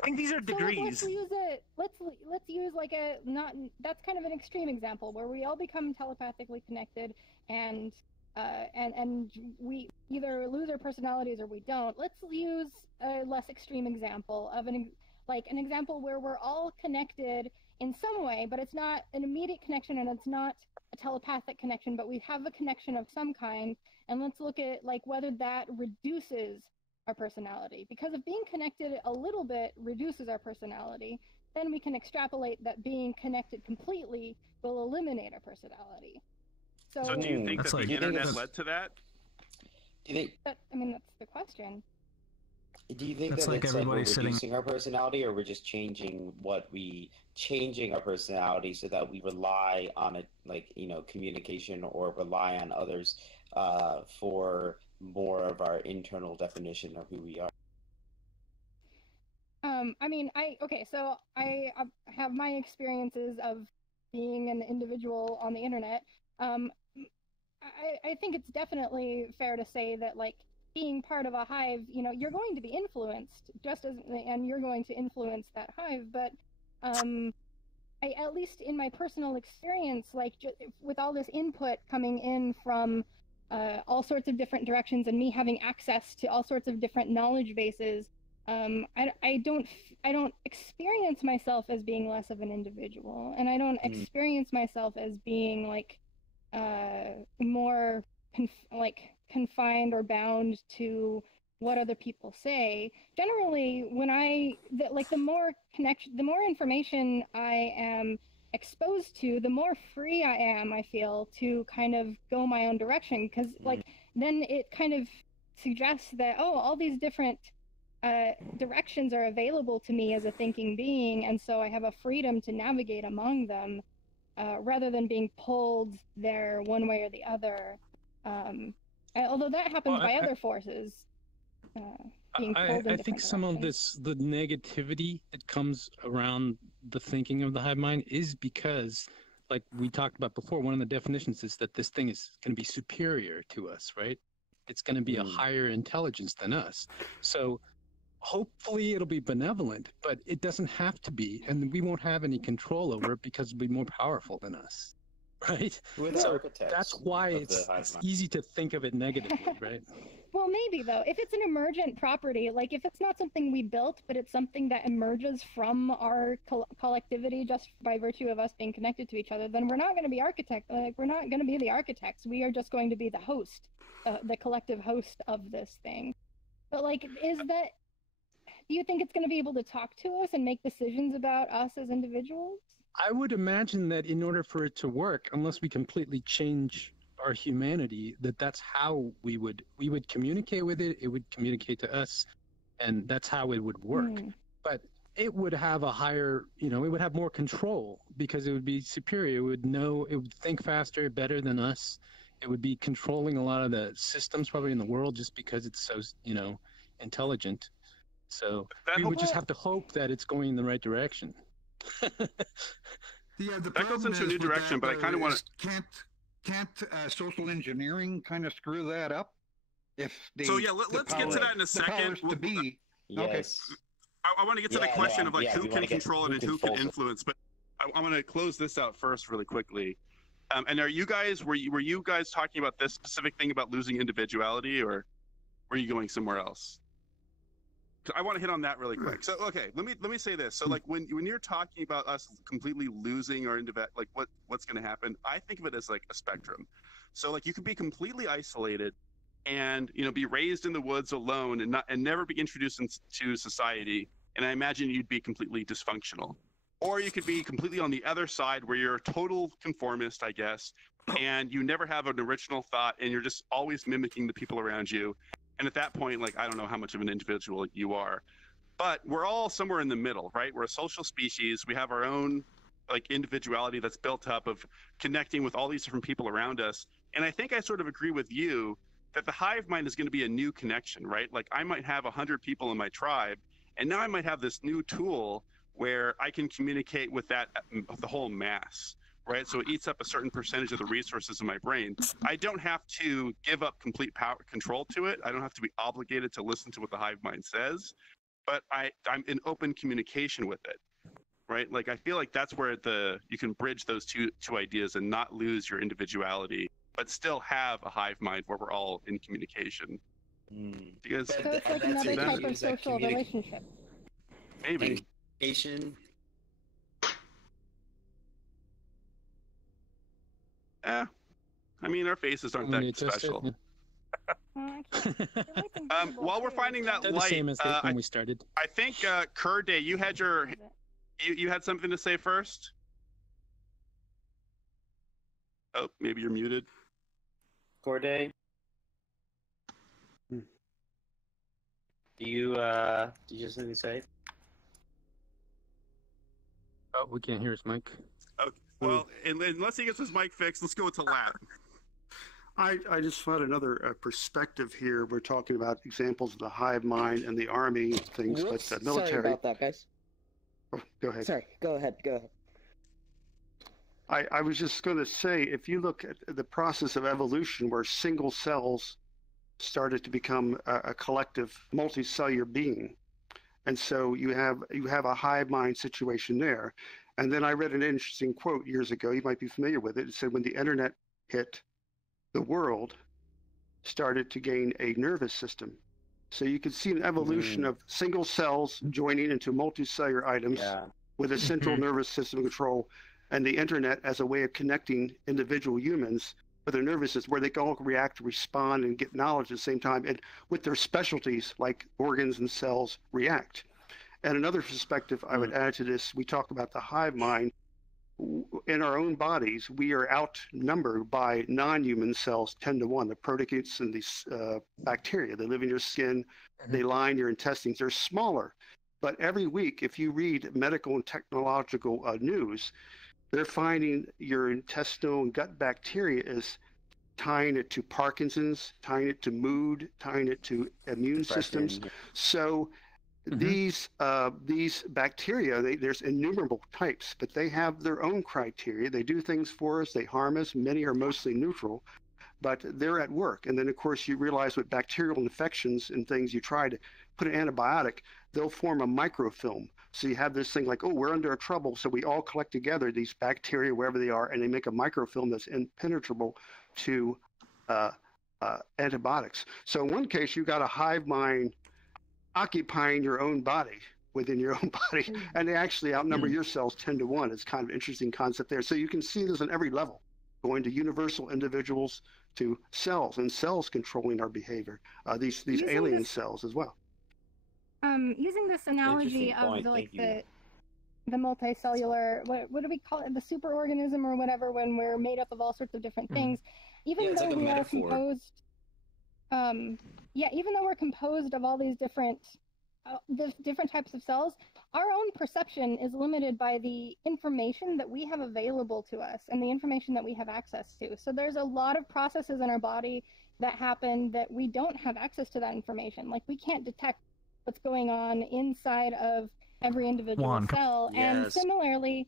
I think these are degrees. So let's use it. Let's use like a not. That's kind of an extreme example where we all become telepathically connected, and we either lose our personalities or we don't. Let's use a less extreme example of an example where we're all connected in some way, but it's not an immediate connection and it's not a telepathic connection, but we have a connection of some kind. And let's look at like whether that reduces our personality, because if being connected a little bit reduces our personality, then we can extrapolate that being connected completely will eliminate our personality. So do you think that the internet led to that? Do you think? I mean, that's the question. Do you think that it's like we're reducing our personality, or we're just changing our personality so that we rely on it, like communication, or rely on others for more of our internal definition of who we are? I mean, so I have my experiences of being an individual on the internet. I think it's definitely fair to say that like being part of a hive, you're going to be influenced and you're going to influence that hive. But at least in my personal experience, like with all this input coming in from all sorts of different directions and me having access to all sorts of different knowledge bases, I don't experience myself as being less of an individual, and I don't experience myself as being like more confined or bound to what other people say. Generally, when the more information I am exposed to, the more free I am, I feel, to kind of go my own direction, because then it kind of suggests that all these different directions are available to me as a thinking being, and so I have a freedom to navigate among them rather than being pulled there one way or the other, although that happens by other forces. I think some of the negativity that comes around the thinking of the hive mind is because, like we talked about before, one of the definitions is that this thing is going to be superior to us, right? It's going to be a higher intelligence than us. So hopefully it'll be benevolent, but it doesn't have to be, and we won't have any control over it because it'll be more powerful than us, right? So that's why it's easy to think of it negatively, right? Well, maybe, though. If it's an emergent property, like if it's not something we built, but it's something that emerges from our collectivity just by virtue of us being connected to each other, then we're not going to be architects. Like, we're not going to be the architects. We are just going to be the host, the collective host of this thing. But, like, do you think it's going to be able to talk to us and make decisions about us as individuals? I would imagine that in order for it to work, unless we completely change our humanity, that's how we would communicate with it. It would communicate to us, and that's how it would work. But it would have a higher, it would have more control because it would be superior. It would think faster, better than us. It would be controlling a lot of the systems probably in the world just because it's so, intelligent. So we would just have to hope that it's going in the right direction. That goes into a new direction, but I kind of want to. Can't social engineering kind of screw that up? Let's get to that in a second. Yes. I want to get to the question of who can control it and who can influence, but I want to close this out first really quickly. And were you guys talking about this specific thing about losing individuality, or were you going somewhere else? I want to hit on that really quick. So, okay, let me say this. So, like, when you're talking about us completely losing our what's going to happen, I think of it as like a spectrum. So, like, you could be completely isolated, and be raised in the woods alone, and never be introduced into society. And I imagine you'd be completely dysfunctional. Or you could be completely on the other side where you're a total conformist, I guess, and you never have an original thought and you're just always mimicking the people around you. And at that point, like, I don't know how much of an individual you are. But we're all somewhere in the middle, right? We're a social species. We have our own like individuality that's built up of connecting with all these different people around us. And I think I sort of agree with you that the hive mind is going to be a new connection, right? Like I might have 100 people in my tribe, and now I might have this new tool where I can communicate with that, the whole mass, right? So it eats up a certain percentage of the resources in my brain. I don't have to give up complete power control to it. I don't have to be obligated to listen to what the hive mind says, but I'm in open communication with it, right? Like I feel like that's where you can bridge those two ideas and not lose your individuality, but still have a hive mind where we're all in communication. Because So it's like another type of social relationship. Maybe. Communication. I mean, our faces aren't that special. While we're finding that They're light, the same as when we started. I think Kurde, you had you had something to say first. Oh, maybe you're muted. Kurde, do you have something to say? Oh, we can't hear his mic. Okay. Well, unless he gets his mic fixed, let's go to Lat. I just found another perspective here. We're talking about examples of the hive mind and the army things, Whoops, but the military. Sorry about that, guys. Oh, go ahead. Sorry, go ahead. I was just going to say, if you look at the process of evolution where single cells started to become a collective multicellular being, and so you have a hive mind situation there. And then I read an interesting quote years ago. You might be familiar with it. It said when the internet hit, the world started to gain a nervous system. So you can see an evolution of single cells joining into multicellular items with a central nervous system control, and the internet as a way of connecting individual humans with their nervous system, where they can all react, respond, and get knowledge at the same time, and with their specialties like organs and cells react. And another perspective I would add to this, we talk about the hive mind. In our own bodies, we are outnumbered by non-human cells 10 to 1, the protozoates and these bacteria. They live in your skin, they line your intestines. They're smaller. But every week, if you read medical and technological news, they're finding your intestinal and gut bacteria is tying it to Parkinson's, tying it to mood, tying it to immune systems. So these bacteria, there's innumerable types, but they have their own criteria. They do things for us, they harm us. Many are mostly neutral, but they're at work. And then, of course, you realize with bacterial infections and things, you try to put an antibiotic, they'll form a microfilm. So you have this thing like, oh, we're under trouble, so we all collect together these bacteria, wherever they are, and they make a microfilm that's impenetrable to antibiotics. So in one case, you got a hive mind occupying your own body within your own body, and they actually outnumber your cells 10 to 1. It's kind of an interesting concept there. So you can see this on every level, going to universal individuals to cells, and cells controlling our behavior. These alien cells as well. Using this analogy of the multicellular, what do we call it, the superorganism or whatever, when we're made up of all sorts of different things, even though we are composed, even though we're composed of all these different types of cells, our own perception is limited by the information that we have available to us and the information that we have access to. So there's a lot of processes in our body that happen that we don't have access to that information. Like we can't detect what's going on inside of every individual cell. And similarly,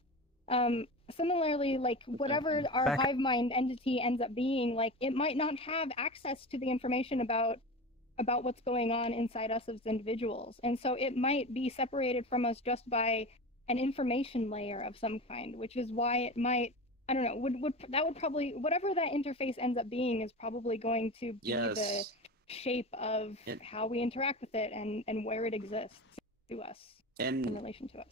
like whatever our hive mind entity ends up being, like it might not have access to the information about what's going on inside us as individuals. And so it might be separated from us just by an information layer of some kind, which is why it might, I don't know, that would probably, whatever that interface ends up being is probably going to be the shape of how we interact with it and where it exists to us and in relation to us.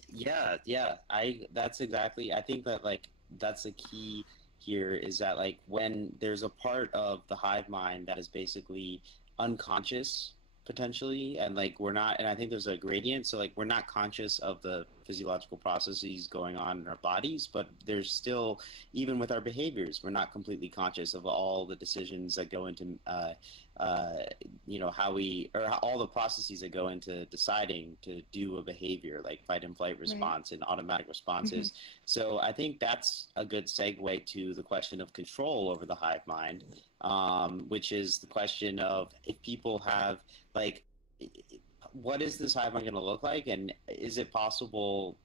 That's exactly, I think that like that's the key here, is that like when there's a part of the hive mind that is basically unconscious potentially, and like we're not, and I think there's a gradient, so like we're not conscious of the physiological processes going on in our bodies, but there's still, even with our behaviors, we're not completely conscious of all the decisions that go into, all the processes that go into deciding to do a behavior, like fight and flight response and automatic responses. So I think that's a good segue to the question of control over the hive mind, which is the question of if people have, like, what is this hive mind going to look like, and is it possible,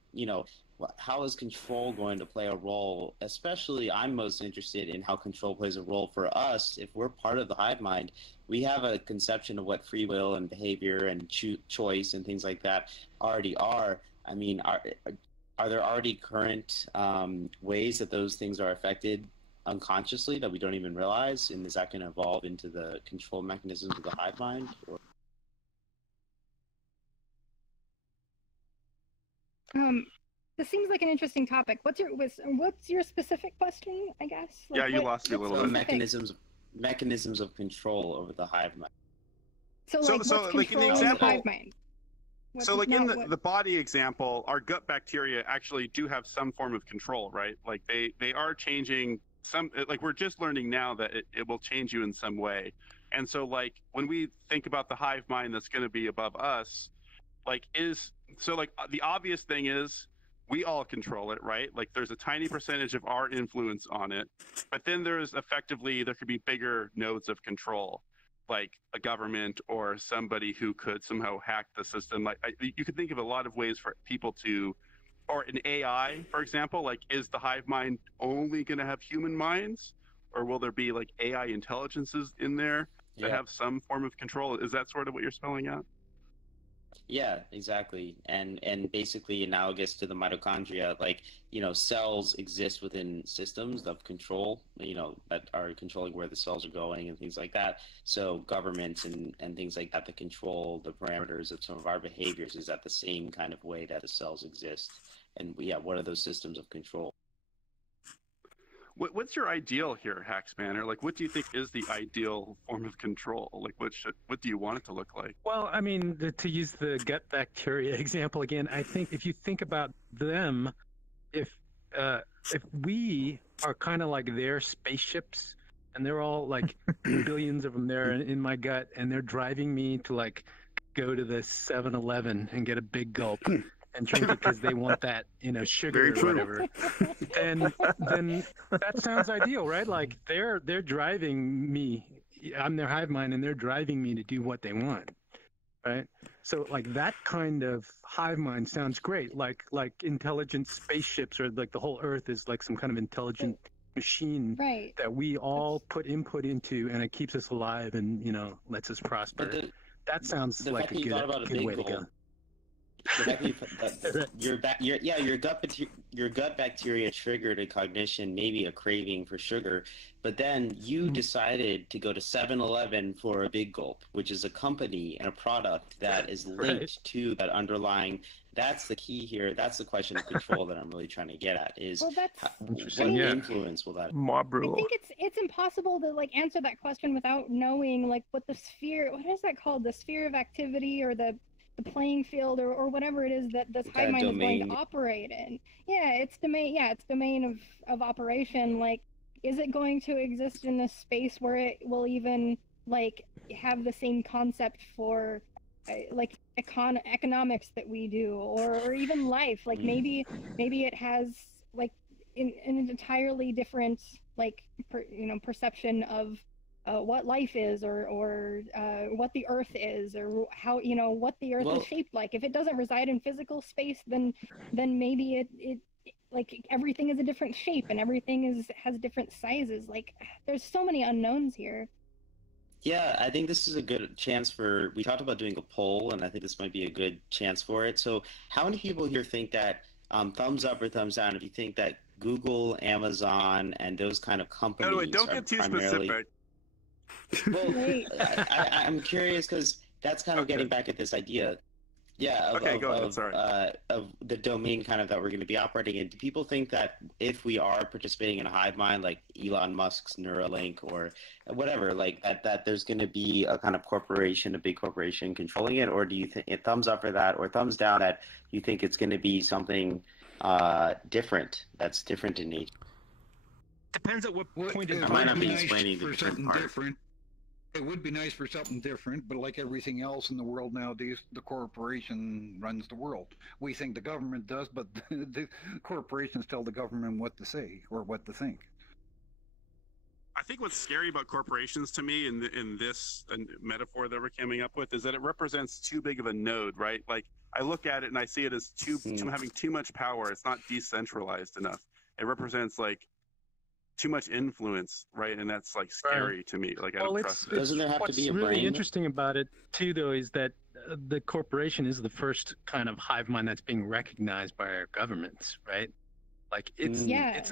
how is control going to play a role? Especially, I'm most interested in how control plays a role for us. If we're part of the hive mind, we have a conception of what free will and behavior and choice and things like that already are. I mean, are there already current ways that those things are affected unconsciously that we don't even realize? And is that going to evolve into the control mechanisms of the hive mind? This seems like an interesting topic. What's your specific question, I guess? Like, you lost me a little bit. Mechanisms of control over the hive mind. So like in the example, hive mind? In the body example, our gut bacteria actually do have some form of control, right? Like they are changing some, like we're just learning now that it will change you in some way. And so like when we think about the hive mind that's going to be above us, the obvious thing is we all control it, right? Like there's a tiny percentage of our influence on it, but then there could be bigger nodes of control, like a government or somebody who could somehow hack the system. Like you could think of a lot of ways for people to, or an AI, for example, like is the hive mind only going to have human minds, or will there be like AI intelligences in there that have some form of control? Is that sort of what you're spelling out? Yeah, exactly. And basically analogous to the mitochondria, like, cells exist within systems of control, that are controlling where the cells are going and things like that. So governments and things like that control the parameters of some of our behaviors is that the same kind of way that the cells exist. And what are those systems of control? What's your ideal here, Hackspanner? Like, what do you think is the ideal form of control? Like, what do you want it to look like? Well, I mean, to use the gut bacteria example again, I think if you think about them, if we are kind of like their spaceships, and they're all like billions of them there in my gut, and they're driving me to like go to the 7-Eleven and get a big gulp and drink it because they want that, sugar or whatever. Then that sounds ideal, right? Like they're driving me. I'm their hive mind, and they're driving me to do what they want, right? So like that kind of hive mind sounds great. Like intelligent spaceships, or like the whole Earth is like some kind of intelligent machine that we all put input into, and it keeps us alive and lets us prosper. That sounds like a good way to go. Your gut bacteria triggered a cognition, maybe a craving for sugar, but then you decided to go to 7-Eleven for a big gulp, which is a company and a product that is linked to that underlying. That's the key here. That's the question of control that I'm really trying to get at. Is what influence will that? I think it's impossible to like answer that question without knowing like what is that called? The sphere of activity, or the playing field, or whatever it is that this hive mind is going to operate in. It's domain of operation. Like, is it going to exist in a space where it will even like have the same concept for like economics that we do, or even life? Like maybe it has like in an entirely different like perception of what life is, or what the Earth is, or how what the Earth is shaped like. If it doesn't reside in physical space, then maybe it like everything is a different shape, and everything has different sizes. Like there's so many unknowns here. Yeah, I think this is a good chance we talked about doing a poll, and I think this might be a good chance for it. So how many people here think that, thumbs up or thumbs down, if you think that Google, Amazon, and those kind of companies don't get too specific. Well, I'm curious because that's kind of getting back at this idea. Yeah, Okay, go ahead. Sorry. Of the domain kind of that we're going to be operating in. Do people think that if we are participating in a hive mind, like Elon Musk's Neuralink or whatever, like that there's going to be a kind of corporation, a big corporation controlling it, or do you think thumbs up for that, or thumbs down that you think it's going to be something different, that's different in nature? Depends at what point in It I might would not be be nice explaining the for different something part. different. It would be nice for something different, but like everything else in the world nowadays, the corporation runs the world. We think the government does, but the corporations tell the government what to say or what to think. I think what's scary about corporations to me in this metaphor that we're coming up with is that it represents too big of a node, right? Like I look at it and I see it as having too much power. It's not decentralized enough. It represents like too much influence, right? And that's like scary to me. Like I don't trust it. Doesn't there have to be a What's really brain? interesting about it too, though, is that the corporation is the first kind of hive mind that's being recognized by our governments, right? Like it's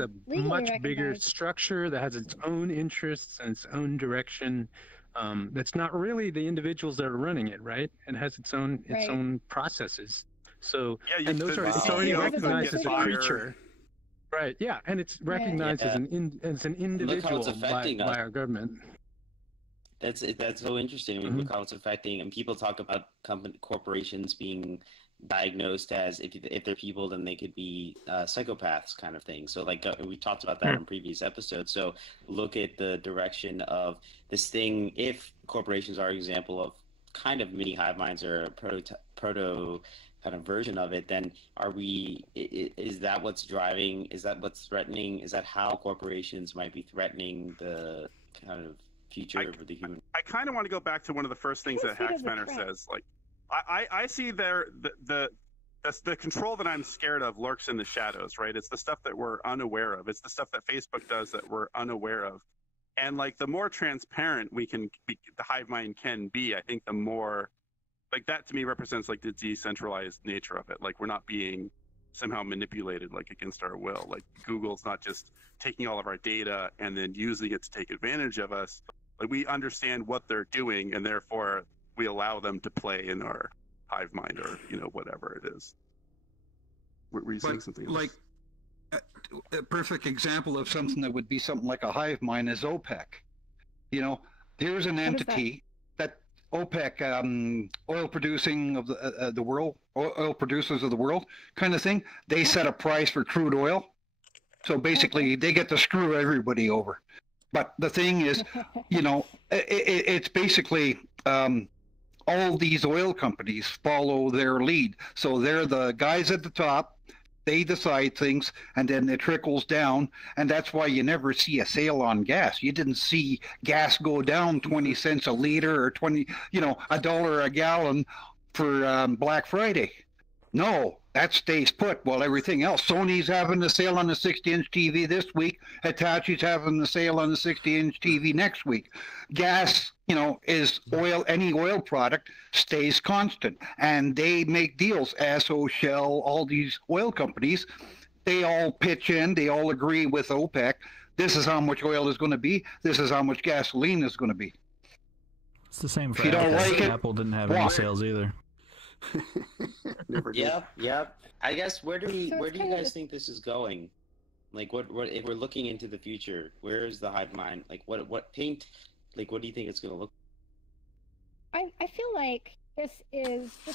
a legally much bigger recognized. structure that has its own interests and its own direction. That's not really the individuals that are running it, right? And has its own processes. So and those are it's already recognized as a creature. Right. Yeah, and it's recognized as an individual by our government. That's so interesting. I mean, look how it's affecting. And people talk about corporations being diagnosed as if they're people, then they could be psychopaths, kind of thing. So, like we talked about that in previous episodes. So, look at the direction of this thing. If corporations are an example of kind of mini hive minds or a proto kind of version of it, then is that what's driving, is that what's threatening, is that how corporations might be threatening the kind of future of the human? I kind of want to go back to one of the first things that Hackspanner says. Like I see the control that I'm scared of lurks in the shadows, right? It's the stuff that we're unaware of. It's the stuff that Facebook does that we're unaware of. And like the more transparent the hive mind can be, I think the more, like that to me represents like the decentralized nature of it. Like we're not being somehow manipulated like against our will. Like Google's not just taking all of our data and then using it to take advantage of us. Like we understand what they're doing and therefore we allow them to play in our hive mind or, whatever it is. Were you saying something else? Like a perfect example of something that would be something like a hive mind is OPEC. Here's an entity that OPEC, oil producing of the world, oil producers of the world, kind of thing. They set a price for crude oil, so basically they get to screw everybody over. But the thing is, it's basically all these oil companies follow their lead. So they're the guys at the top. They decide things, and then it trickles down, and that's why you never see a sale on gas. You didn't see gas go down 20 cents a liter or $1 a gallon for Black Friday. No, that stays put while everything else. Sony's having the sale on the 60-inch TV this week. Hitachi's having the sale on the 60-inch TV next week. Gas, is oil. Any oil product stays constant. And they make deals. Esso, Shell, all these oil companies, they all pitch in. They all agree with OPEC. This is how much oil is going to be. This is how much gasoline is going to be. It's the same for If you don't Apple. like it, Apple didn't have any sales either. Yep. I guess where do you guys think this is going? Like what if we're looking into the future, where is the hive mind? Like what do you think it's going to look like? I feel like this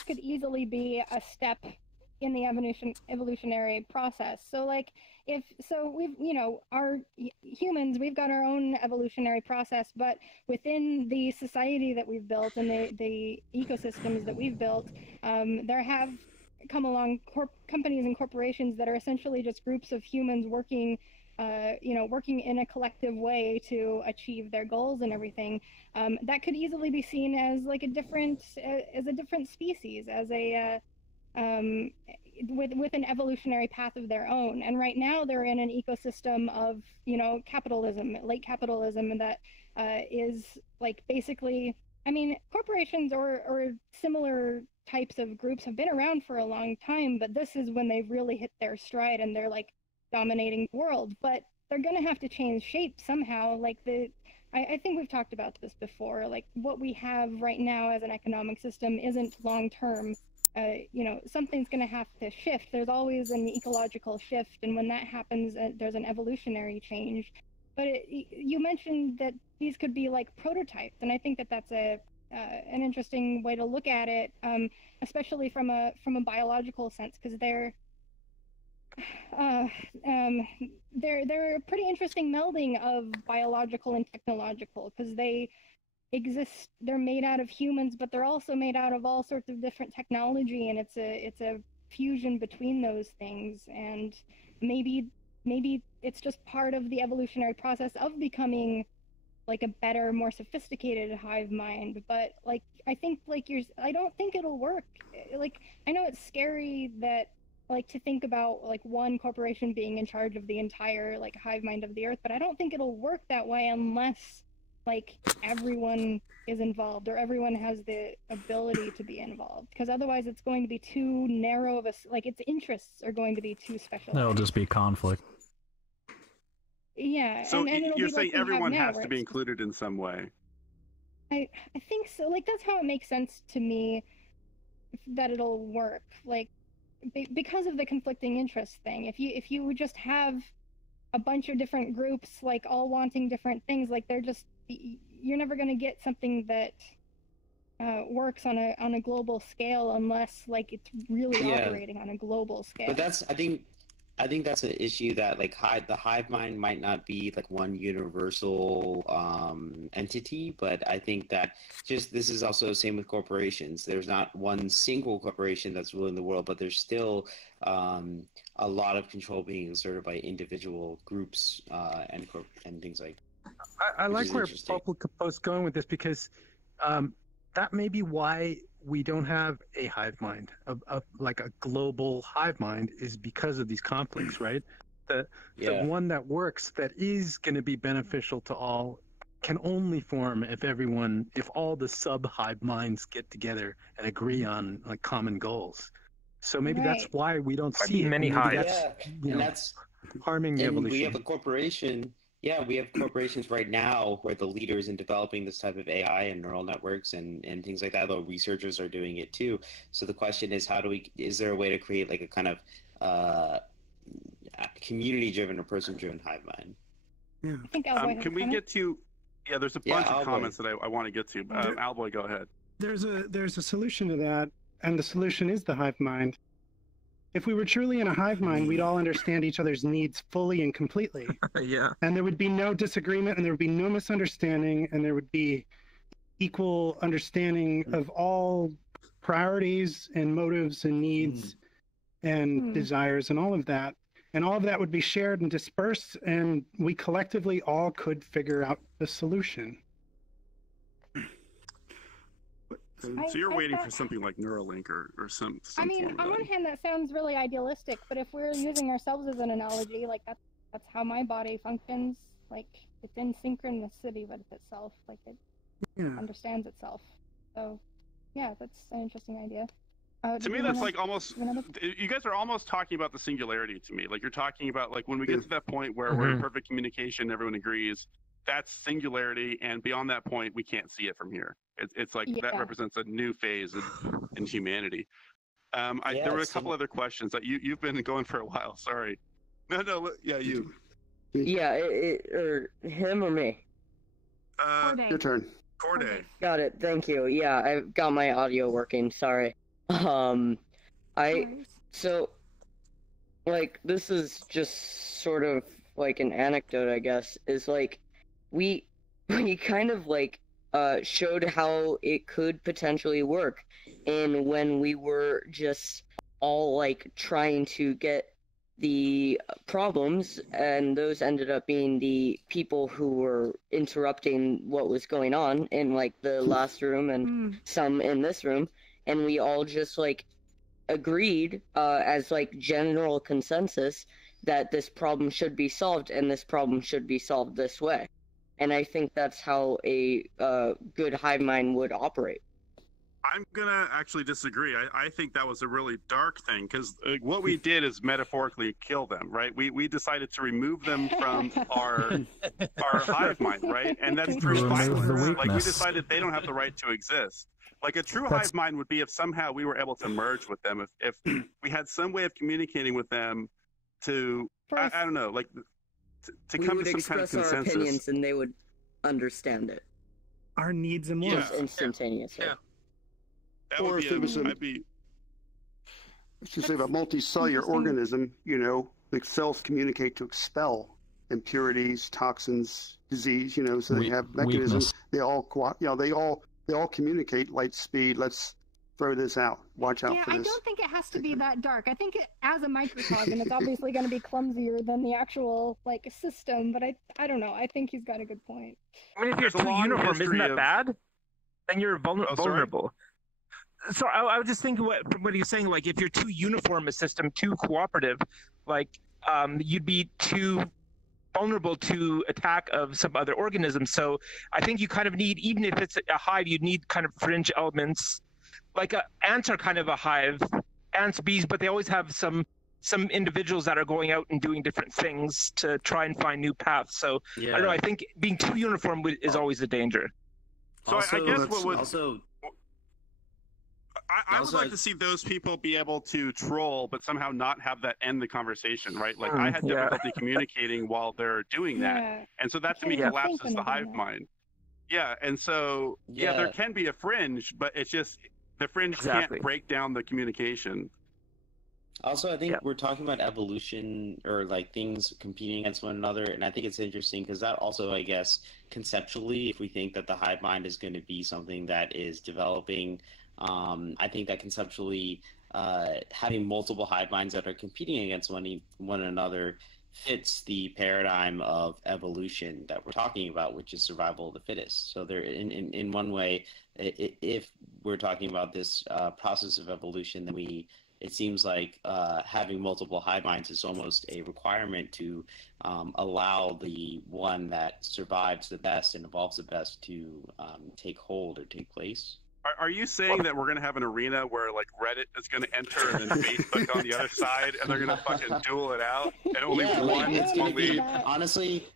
could easily be a step in the evolutionary process. So like humans, we've got our own evolutionary process, but within the society that we've built and the ecosystems that we've built, there have come along companies and corporations that are essentially just groups of humans working in a collective way to achieve their goals and everything. That could easily be seen as like a different species, as a with an evolutionary path of their own. And right now they're in an ecosystem of capitalism, late capitalism, and that is like basically, I mean, corporations or similar types of groups have been around for a long time, but this is when they've really hit their stride and they're like dominating the world. But they're going to have to change shape somehow. Like I think we've talked about this before. Like what we have right now as an economic system isn't long term. something's going to have to shift. There's always an ecological shift, and when that happens, there's an evolutionary change. But you mentioned that these could be like prototypes, and I think that that's an interesting way to look at it, especially from a biological sense, because they're a pretty interesting melding of biological and technological, because they exist. They're made out of humans, but they're also made out of all sorts of different technology, and it's a fusion between those things. And maybe it's just part of the evolutionary process of becoming like a better, more sophisticated hive mind. But like, I don't think it'll work. Like, I know it's scary that, like, to think about like one corporation being in charge of the entire like hive mind of the earth, but I don't think it'll work that way unless like everyone is involved, or everyone has the ability to be involved, because otherwise it's going to be too narrow of its interests are going to be too special. There'll just be conflict. Yeah. So and you're saying everyone has to be included in some way? I think so. Like, that's how it makes sense to me that it'll work. Like, because of the conflicting interest thing. If you would just have a bunch of different groups, like, all wanting different things, like, you're never going to get something that works on a global scale unless, like, it's really operating on a global scale. But I think that's an issue that, like, the hive mind might not be like one universal entity, but I think that this is also the same with corporations. There's not one single corporation that's ruling the world, but there's still a lot of control being exerted by individual groups and things like that. I like where Poplopo's going with this, because that may be why we don't have a hive mind, like a global hive mind, is because of these conflicts, right? The one that works, that is going to be beneficial to all, can only form if all the sub-hive minds get together and agree on like common goals. So maybe that's why we don't see many hives. That's harming the evolution. We have a corporation. Yeah, we have corporations right now where the leaders in developing this type of AI and neural networks and things like that, though researchers are doing it too. So the question is, is there a way to create like a kind of community-driven or person-driven hive mind? Yeah. I think can we get to? Yeah, there's a bunch of comments that I want to get to. Alboy, go ahead. There's a solution to that, and the solution is the hive mind. If we were truly in a hive mind, we'd all understand each other's needs fully and completely. Yeah. And there would be no disagreement, and there would be no misunderstanding, and there would be equal understanding of all priorities and motives and needs and desires and all of that. And all of that would be shared and dispersed, and we collectively all could figure out the solution. So you're waiting for something like Neuralink or some I mean, on one hand, that sounds really idealistic, but if we're using ourselves as an analogy, like that's how my body functions. Like, it's in synchronicity with itself. Like, it understands itself. So, yeah, that's an interesting idea. To me, that's like almost. You guys are almost talking about the singularity to me. Like, you're talking about, like, when we get to that point where we're in perfect communication, everyone agrees. That's singularity, and beyond that point, we can't see it from here. It's like that represents a new phase in humanity. There were a couple other questions that you've been going for a while. Sorry. No. Yeah, you. Yeah, or him or me. Your turn. Corday. Got it. Thank you. Yeah, I've got my audio working. Sorry. So, like, this is just sort of like an anecdote, I guess. Is like, we kind of like showed how it could potentially work, and when we were just all like trying to get the problems, and those ended up being the people who were interrupting what was going on in like the last room and some in this room, and we all just like agreed as like general consensus that this problem should be solved, and this problem should be solved this way. And I think that's how a good hive mind would operate. I'm going to actually disagree. I think that was a really dark thing, because what we did is metaphorically kill them, right? We decided to remove them from our hive mind, right? And that's through violence. Like, we decided they don't have the right to exist. Like a true hive mind would be if somehow we were able to merge with them. If we had some way of communicating with them to, I don't know, like to come to some kind of consensus. We would express our opinions and they would understand it. Our needs and wants. Just instantaneously. Yeah. That Or would if it was I'd be. Let's just say about multicellular organism, you know, the cells communicate to expel impurities, toxins, disease, you know, so they have mechanisms. They all, they all communicate light speed. Let's throw this out. Watch out for this. I don't think it has to be that dark. I think as a microcosm, it's obviously going to be clumsier than the actual like system. But I don't know. I think he's got a good point. I mean, if you're too uniform, isn't that bad? Then you're vulnerable. So I was just thinking what he's saying. Like, if you're too uniform a system, too cooperative, like you'd be too vulnerable to attack of some other organisms. So I think you kind of need, even if it's a hive, you'd need kind of fringe elements. Like ants are kind of a hive, ants, bees, but they always have some individuals that are going out and doing different things to try and find new paths. So I don't know. I think being too uniform is always a danger. So also, I guess what would also. I would like to see those people be able to troll, but somehow not have that end the conversation, right? Like I had difficulty communicating while they're doing that, and so that to me collapses the hive mind. Yeah, and so there can be a fringe, but it's just the fringe can't break down the communication. Also, I think we're talking about evolution or like things competing against one another, and I think it's interesting because that also, I guess, conceptually, if we think that the hive mind is going to be something that is developing. I think that conceptually, having multiple hive minds that are competing against one another fits the paradigm of evolution that we're talking about, which is survival of the fittest. So there, in one way, if we're talking about this process of evolution, then it seems like having multiple hive minds is almost a requirement to allow the one that survives the best and evolves the best to take hold or take place. Are you saying that we're going to have an arena where like Reddit is going to enter and then Facebook on the other side, and they're going to fucking duel it out, and only one will leave? Honestly,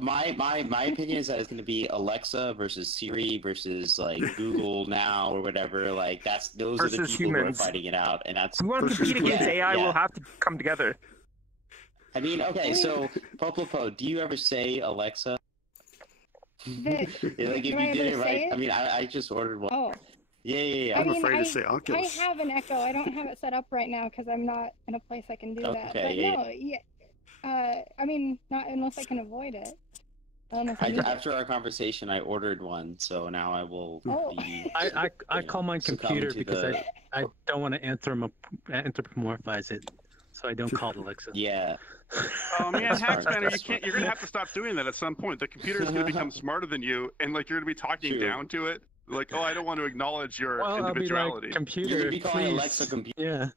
my opinion is that it's going to be Alexa versus Siri versus like Google Now or whatever. Like those are the people humans who are fighting it out, and that's. We want to compete against AI. We'll have to come together. I mean, okay, so Poplopo, do you ever say Alexa? Like if you did it right, I mean, I just ordered one. Oh. Yeah. I'm afraid to say Oculus. I have an Echo. I don't have it set up right now because I'm not in a place I can do that. But I mean, not unless I can avoid it. After our conversation, I ordered one, so now I will. I call mine computer because I don't want to anthropomorphize it, so I don't call it Alexa. Yeah. Oh man, Hackspanner, you're gonna have to stop doing that at some point. The computer is gonna become smarter than you, and like you're gonna be talking down to it. Like, I don't want to acknowledge your individuality. I'll be like, computer, you're gonna be calling Alexa computer. Yeah.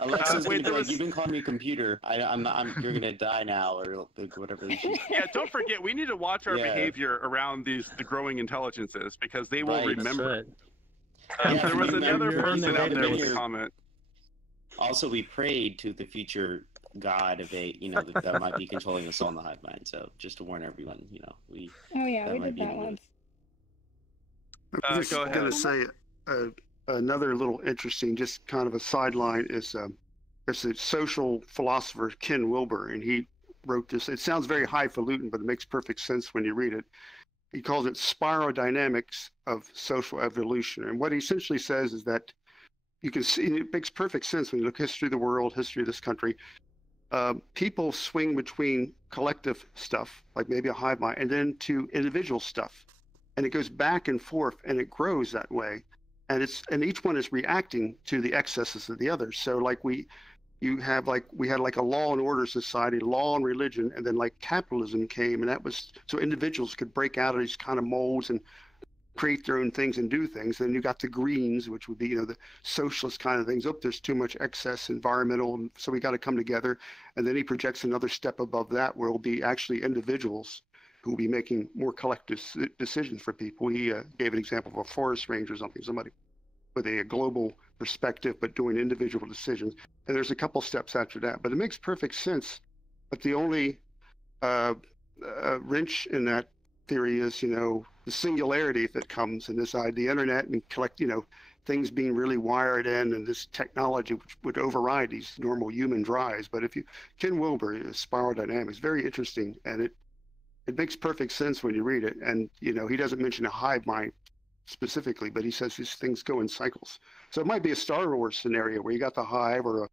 Alexa's gonna be like, you've been calling me computer. You're gonna die now, or whatever. Yeah, don't forget, we need to watch our behavior around the growing intelligences because they will remember. There was another person out there with a comment. Also, we prayed to the future god of that might be controlling us all in the hive mind. So just to warn everyone, we. Oh yeah, we did that once. I was just going to say another little interesting, just kind of a sideline is there's a social philosopher, Ken Wilber, and he wrote this. It sounds very highfalutin, but it makes perfect sense when you read it. He calls it spirodynamics of social evolution. And what he essentially says is that you can see, it makes perfect sense when you look at history of the world, history of this country. People swing between collective stuff, like maybe a hive mind, and then to individual stuff. And it goes back and forth, and it grows that way, and each one is reacting to the excesses of the others. So like we had like a law and order society, law and religion, and then like capitalism came, and that was so individuals could break out of these kind of molds and create their own things and do things. Then you got the Greens, which would be the socialist kind of things. There's too much excess environmental, and so we got to come together. And then he projects another step above that, where it'll be actually individuals who will be making more collective decisions for people. He gave an example of a forest ranger or something, somebody with a global perspective, but doing individual decisions. And there's a couple steps after that, but it makes perfect sense. But the only wrench in that theory is, the singularity that comes in this idea, the internet and things being really wired in, and this technology which would override these normal human drives. But if you, Ken Wilber, Spiral Dynamics, very interesting, and it makes perfect sense when you read it. And he doesn't mention a hive mind specifically, but he says these things go in cycles. So it might be a Star Wars scenario where you got the hive or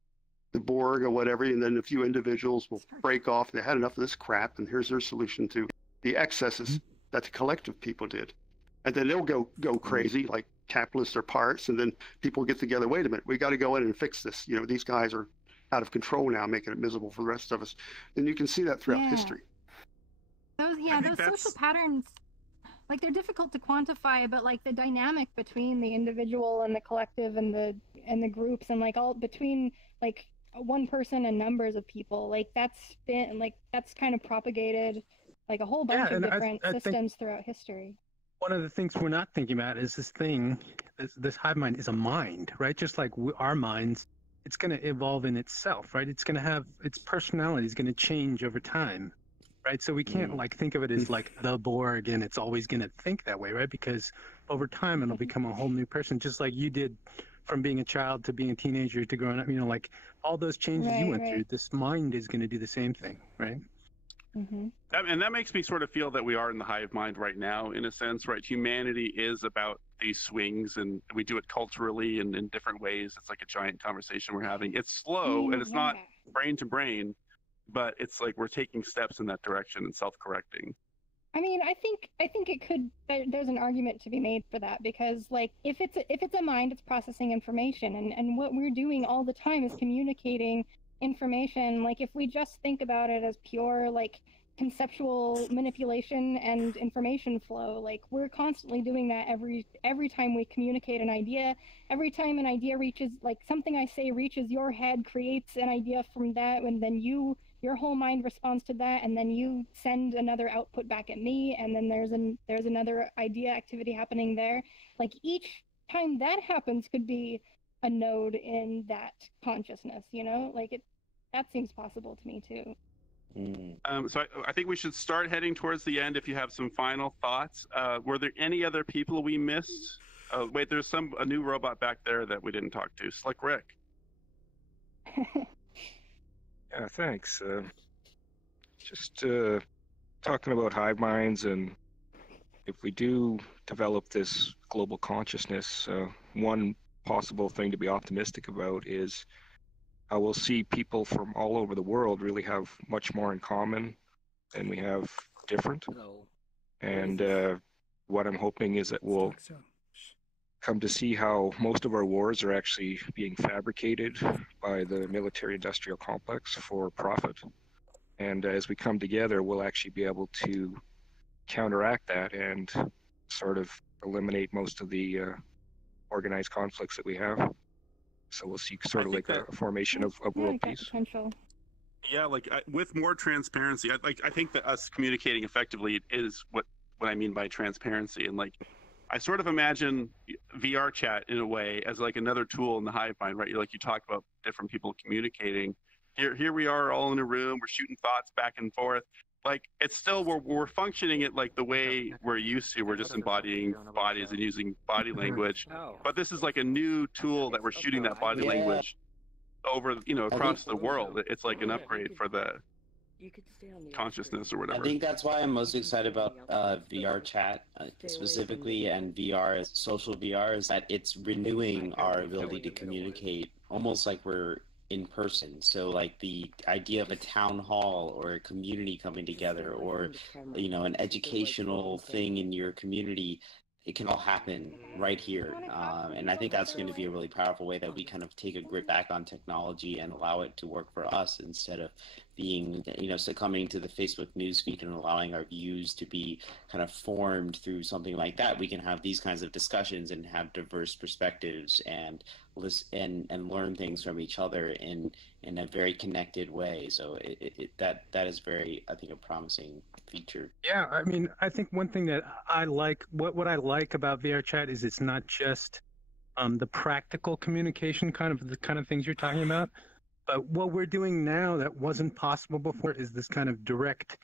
the Borg or whatever, and then a few individuals will break off. They had enough of this crap, and here's their solution to the excesses that the collective people did. And then they'll go crazy, like capitalists or parts, and then people get together. Wait a minute, we got to go in and fix this. These guys are out of control now, making it miserable for the rest of us. And you can see that throughout history. Those social patterns, like, they're difficult to quantify, but like the dynamic between the individual and the collective and the groups, and like all between like one person and numbers of people, like that's kind of propagated like a whole bunch of different systems throughout history. One of the things we're not thinking about is this hive mind is a mind, right? Just like our minds, it's going to evolve in itself, right? It's going to have its personality is going to change over time, right? So we can't like think of it as like the Borg and it's always going to think that way, right? Because over time it'll become a whole new person, just like you did from being a child to being a teenager to growing up. Like all those changes you went through, this mind is going to do the same thing, right? And that makes me sort of feel that we are in the hive mind right now, in a sense, right? Humanity is about these swings, and we do it culturally and in different ways. It's like a giant conversation we're having. It's slow, and it's not brain to brain, but it's like we're taking steps in that direction and self-correcting. I mean, I think it could. There's an argument to be made for that, because like if it's a mind, it's processing information, and what we're doing all the time is communicating information. Like if we just think about it as pure like conceptual manipulation and information flow, like we're constantly doing that every time we communicate an idea. Every time an idea reaches, like something I say reaches your head, creates an idea from that, and then your whole mind responds to that, and then you send another output back at me, and then there's another idea activity happening there. Like each time that happens could be a node in that consciousness, like that seems possible to me too. So I think we should start heading towards the end. If you have some final thoughts, were there any other people we missed? Wait, there's a new robot back there that we didn't talk to. Slick Rick. Yeah, thanks. Just talking about hive minds, and if we do develop this global consciousness, one possible thing to be optimistic about is how we'll see people from all over the world really have much more in common than we have different. And what I'm hoping is that we'll come to see how most of our wars are actually being fabricated by the military-industrial complex for profit. And as we come together, we'll actually be able to counteract that and sort of eliminate most of the organized conflicts that we have. So we'll see sort of like a formation of world peace. Potential. Yeah, with more transparency. I think that us communicating effectively is what I mean by transparency. And I sort of imagine VR chat in a way as like another tool in the hive mind, right? You talk about different people communicating. Here we are all in a room. We're shooting thoughts back and forth. It's still we're functioning it like the way we're used to. We're just embodying bodies and using body language. But this is like a new tool that we're shooting that body language over, across the world. It's like an upgrade for the consciousness or whatever. I think that's why I'm most excited about VR chat specifically, and VR, social VR, is that it's renewing our ability to communicate almost like we're in person. So the idea of a town hall or a community coming together, or an educational thing in your community, it can all happen right here. And I think that's going to be a really powerful way that we kind of take a grip back on technology and allow it to work for us, instead of being, succumbing to the Facebook newsfeed and allowing our views to be kind of formed through something like that. We can have these kinds of discussions and have diverse perspectives and listen and learn things from each other in a very connected way. So that is very, I think, a promising feature. Yeah, I mean, I think one thing that I like, what I like about VR chat is it's not just the practical communication, the kind of things you're talking about. But what we're doing now that wasn't possible before is this kind of direct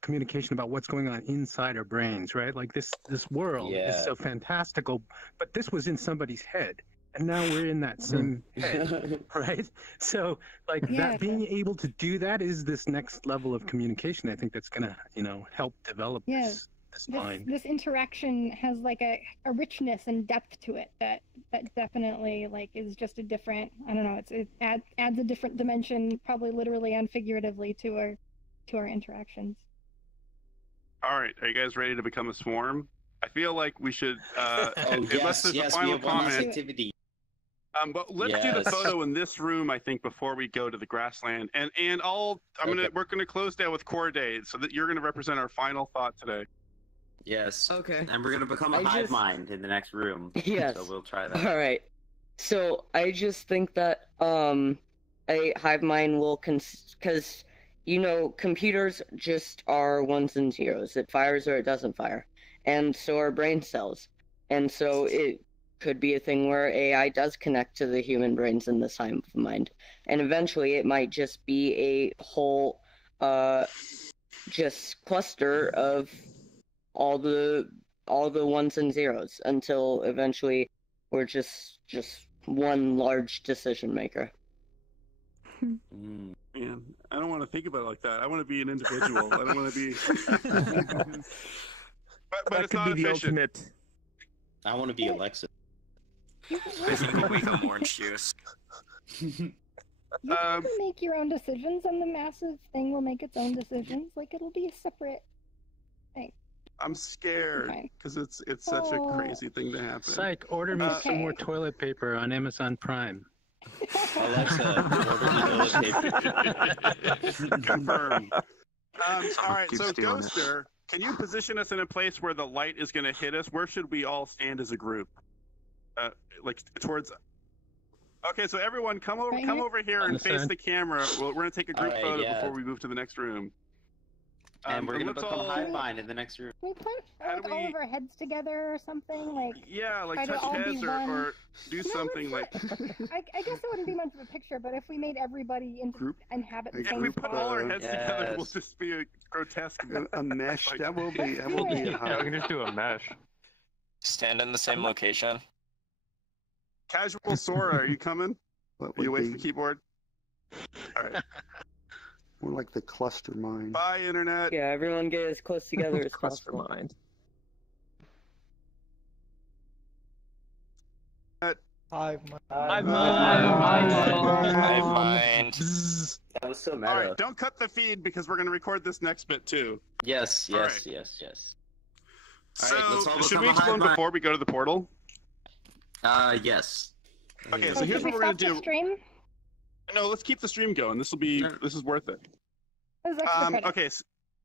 communication about what's going on inside our brains, right? Like this world is so fantastical, but this was in somebody's head, and now we're in that same head, right? So like that being able to do that is this next level of communication. I think that's gonna help develop this mind. This interaction has like a richness and depth to it that definitely like is just a different, I don't know, it adds a different dimension, probably literally and figuratively, to our interactions. All right, are you guys ready to become a swarm? I feel like we should unless there's a final comment. But let's do the photo in this room, I think, before we go to the grassland. And we're gonna close down with Corday, so that you're gonna represent our final thought today. Yes. Okay. And we're gonna become a hive mind in the next room. Yes. So we'll try that. All right. So I just think that a hive mind will because computers just are ones and zeros. It fires or it doesn't fire, and so are brain cells. And so it could be a thing where AI does connect to the human brains in this hive mind, and eventually it might just be a whole just cluster of all the ones and zeros until eventually we're just one large decision maker. Man, I don't want to think about it like that. I want to be an individual. I don't want to be. but it's not efficient. I want to be Alexa. Basically, become orange juice. You can make your own decisions, and the massive thing will make its own decisions. Like it'll be a separate thing. I'm scared because it's such a crazy thing to happen. Psych, order me some more toilet paper on Amazon Prime. Alexa, order me toilet paper. Confirmed. All right, so Ghoster, can you position us in a place where the light is going to hit us? Where should we all stand as a group? Like towards. Okay, so everyone, come over here and face the camera. We're going to take a group photo before we move to the next room. And we're gonna become hive mind in the next room. We put all of our heads together or something, like like touch heads or do something like. I guess it wouldn't be much of a picture, but if we made everybody inhabit the same If we put all our heads Yes. together, we'll just be a grotesque A mesh. Like- That will be. Yeah, we can just do a mesh. Stand in the same location. Casual Sora, are you coming? What Are you would away from be the keyboard? All right. more like the cluster mind. Bye, internet. Yeah, everyone get as close together as possible. Mind. Hive Mind. That was so meta. All right, don't cut the feed because we're going to record this next bit too. Yes. All right. Yes. So, All right, let's all should we become a explain hive mind. before we go to the portal? Yes. Okay, so here's what we're going to do. Stream? No, let's keep the stream going. This is worth it. Okay, so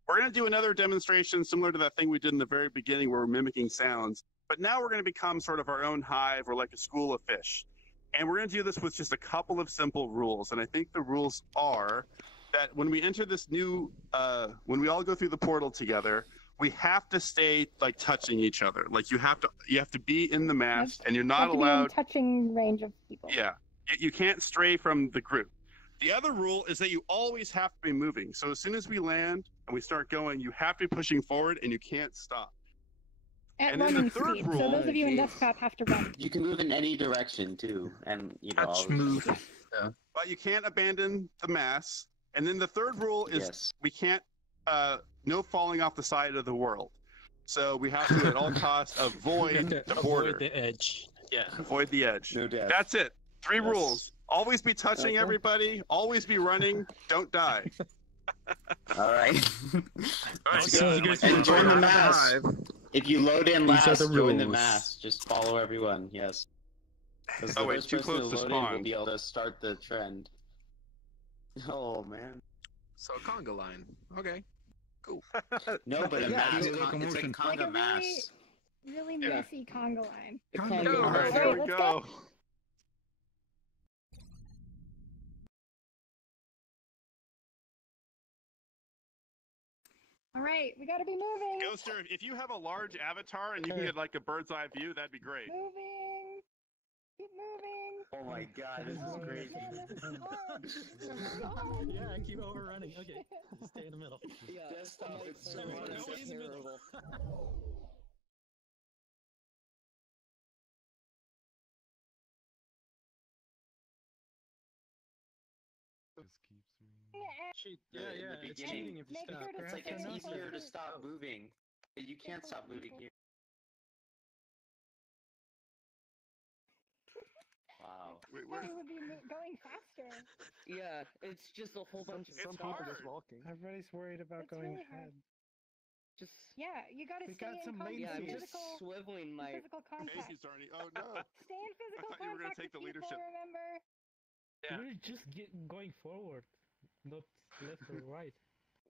we're going to do another demonstration similar to that thing we did in the very beginning where we're mimicking sounds. But now we're going to become sort of our own hive or like a school of fish. And we're going to do this with just a couple of simple rules. And I think the rules are that when we enter this new, when we all go through the portal together, we have to stay like touching each other. Like you have to be in the mass, and you're not allowed in touching range of people. Yeah, you can't stray from the group. The other rule is that you always have to be moving. So as soon as we land and we start going, you have to be pushing forward, and you can't stop. At running speed. So those of you in desktop have to run. You can move in any direction too, and move. Yeah. But you can't abandon the mass. And then the third rule is we can't no falling off the side of the world. So we have to at all costs avoid the border. Avoid the edge. Yeah. Avoid the edge. No death. That's it. 3 rules. Always be touching everybody. Always be running. Don't die. All right. So and join the mass. If you load in These are last, the join the rules. mass. Just follow everyone. Yes. Because the Oh, wait, first too person close to load in spawn. will be able to start the trend. Oh man. So conga line. Okay. Cool. No, but a Yeah, mass. do a It's like locomotion. conga mass. Really messy conga line. All right, here we go. All right, we gotta be moving. Ghoster, if you have a large avatar and you can get like a bird's eye view, that'd be great. Moving. Keep moving. Oh my god, this is great. Man, this is hard. This is really hard. Yeah, I keep overrunning. Okay, stay in the middle. Yeah, Desktop, it's so Everyone hard. stay in the middle. Just keeps Cheat. Yeah, Yeah, in yeah. the It's beginning. cheating if you Make stop. sure to It's like stay it's in easier to focus. stop moving, but you can't stop moving here. Wow. Probably would be going faster. Yeah, it's just a whole bunch of Some stuff. people just walking. Everybody's worried about It's going really ahead. hard. Yeah, you gotta We stay got in some contact. Yeah, I'm latency. just swiveling my. Physical contact. Casey's already. Oh no! Stay in physical I thought you were gonna contact take the with people, leadership. remember? Yeah. We're just going forward, not left or right.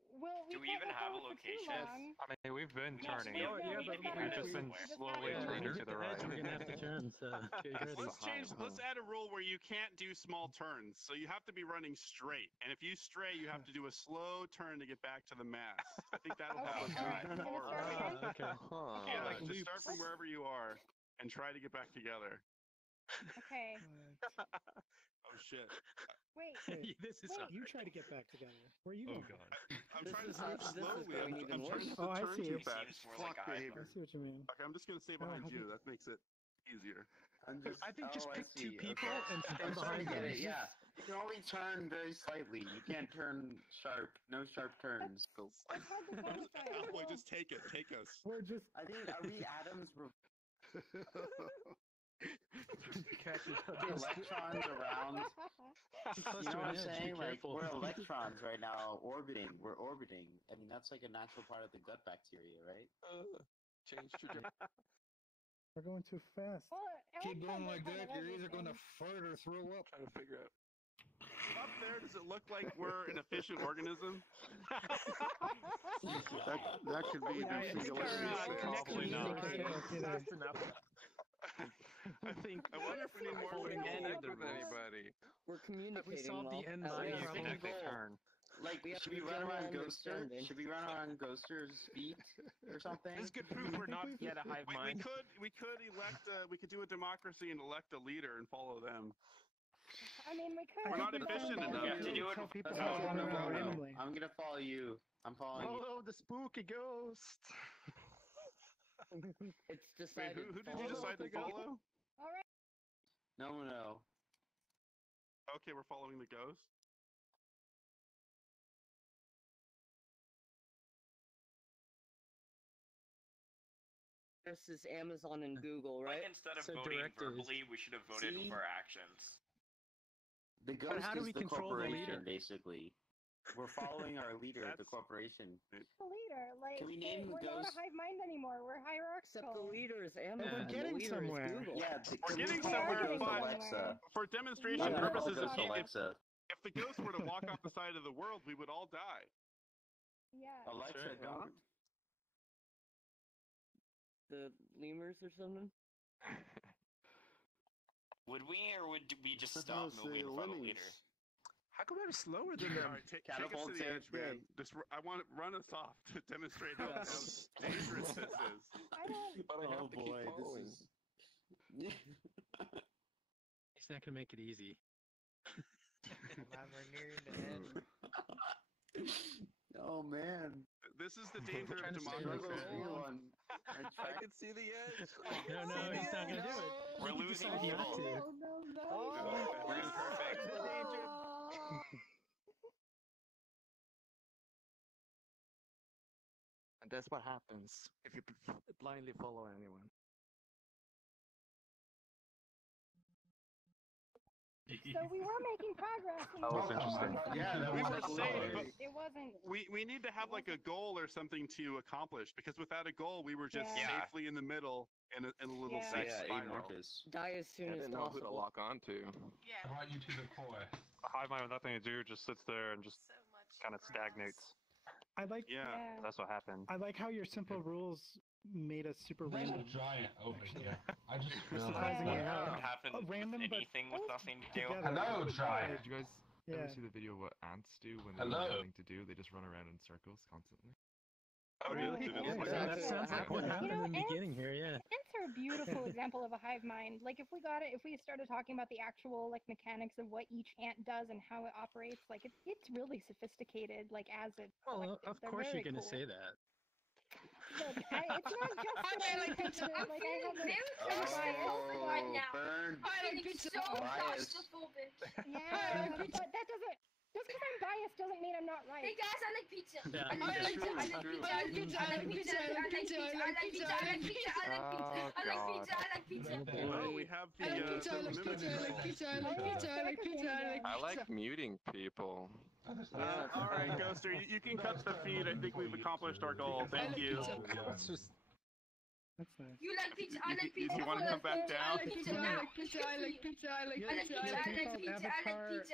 Well, Do we can't even let have go a for too location? long. I mean, we've been turning. Yeah, we just We've gotta just been move. slowly Yeah. turning to the The edge, right. we're gonna have to turn. So get ready. Let's change. Let's add a rule where you can't do small turns. So you have to be running straight, and if you stray, you have to do a slow turn to get back to the mast. I think that'll Okay, help. alright, we're gonna start again? Okay. Yeah, Like just loops. start from wherever you are and try to get back together. Okay. Oh shit! Wait. This is Wait. You try to get back together. Where are you going? I'm This trying is to move this is slowly. going I'm even trying worse. to Oh, I turn see. too It fast. seems more Flock like a behavior. I see what you mean. Okay, I'm just gonna stay behind you. That makes it easier. I'm just. I think just I pick two see. people Okay. and I'm stand starting behind to get them. it. Yeah, you can only turn very slightly. You can't turn sharp. No sharp turns. That's hard to qualify. Cowboy, just take it. Take us. We're just. I think are we atoms? Electrons around. Close You to know what an I'm edge, saying? be Like careful. we're electrons right now, orbiting. We're orbiting. I mean, that's like a natural part of the gut bacteria, right? Change trajectory. We're going too fast. Well, Keep going electrons are like part that, of you're either going to everything. fart or throw up. Trying to figure out. Up there, does it look like we're an efficient organism? That could be Yeah, I the think singularity. our state. connection not. is fast enough. I wonder if we need more We're links. connected with anybody. We're communicating solved the well. end At body least. problem? Connected turn. Like, We have should we the run general around Ghoster? understanding. Should we run around Ghoster's feet or something? This is good proof we're not yet a hive We mind. could elect. We could do a democracy and elect a leader and follow them. I mean, we could. We're not efficient enough. You have to do it. Tell people That's how how to I'm run gonna around follow. randomly. I'm gonna follow you. I'm following you. Oh, the spooky ghost. It's Wait, decided. who did you decide to follow? All right. No. Okay, we're following the ghost. This is Amazon and Google, right? Like instead of So voting directors. verbally, we should have voted See? for actions. The ghost how do is we the control the corporation, leader? basically. We're following our leader, the That's- corporation. The leader. Like, Can we name the we're not ghost? a hive mind anymore. We're hierarchical. Except the leader is Amazon. we're and getting the leader somewhere. Is Google. Yeah, We're can we getting call somewhere, the ghost but- Alexa? For demonstration I'm gonna call purposes, the ghost if Alexa. the ghost were to walk off the side of the world, we would all die. Yeah. Alexa, right. don't. The lemurs or something. Would we, or would we just Those stop the moving without a leader? lemmings. How come I'm slower than All them? right, take us to Catapult the to edge, man. edge. Just I want to run us off to demonstrate how dangerous this is. I don't. But I have Oh to keep boy, following. this is. He's not gonna make it easy. We're nearing the end. Oh man. This is the danger trying of to stay democracy. Everyone. I can see the edge. No, he's not gonna do it. We're He losing decided not people. to. We're imperfect. And that's what happens if you blindly follow anyone. So we were making progress. That was interesting. Yeah, that We was were cool. safe, but It wasn't. we need to have like a goal or something to accomplish, because without a goal, we were just Yeah. safely in the middle in a little Yeah. safe Yeah, spiral. amorphous. Die as I soon as didn't know who to possible. lock onto. A hive mind with nothing to do just sits there and just kind of stagnates. I like. Yeah. That's what happened. I like how your simple rules made us super There's a random. giant over here. I just Surprisingly It enough. could happen Random, but anything with nothing to do. together. Hello, giant. Did you guys Yeah. ever see the video of what ants do when they don't Hello. have nothing to do? They just run around in circles constantly. Oh, really? That sounds like what happened in the beginning here. Yeah. Ants are a beautiful example of a hive mind. Like if we started talking about the actual like mechanics of what each ant does and how it operates, like it's really sophisticated. Like as it. Well, of course you're gonna say that. Look, it's not just that I'm pizza. I'm Like feeling very claustrophobic right now. I'm feeling so claustrophobic. Yeah, but that doesn't. Just because I'm biased doesn't mean I'm not right. Hey guys, I like pizza. Yeah. I like pizza. I like pizza. I like pizza. I like pizza. I like pizza. I like pizza. I like pizza. I like pizza. I like pizza. I like pizza. Oh, we have the. I like pizza. I like pizza. I like pizza. I like pizza. I like pizza. I like pizza. I like muting people. All right, Ghoster, you can cut the feed. I think we've accomplished our goal. Thank you. That's nice. You like pizza? I like pizza. You want to come back down? I like pizza. I like pizza. I like pizza. I like pizza. I like pizza. I like pizza. I like pizza.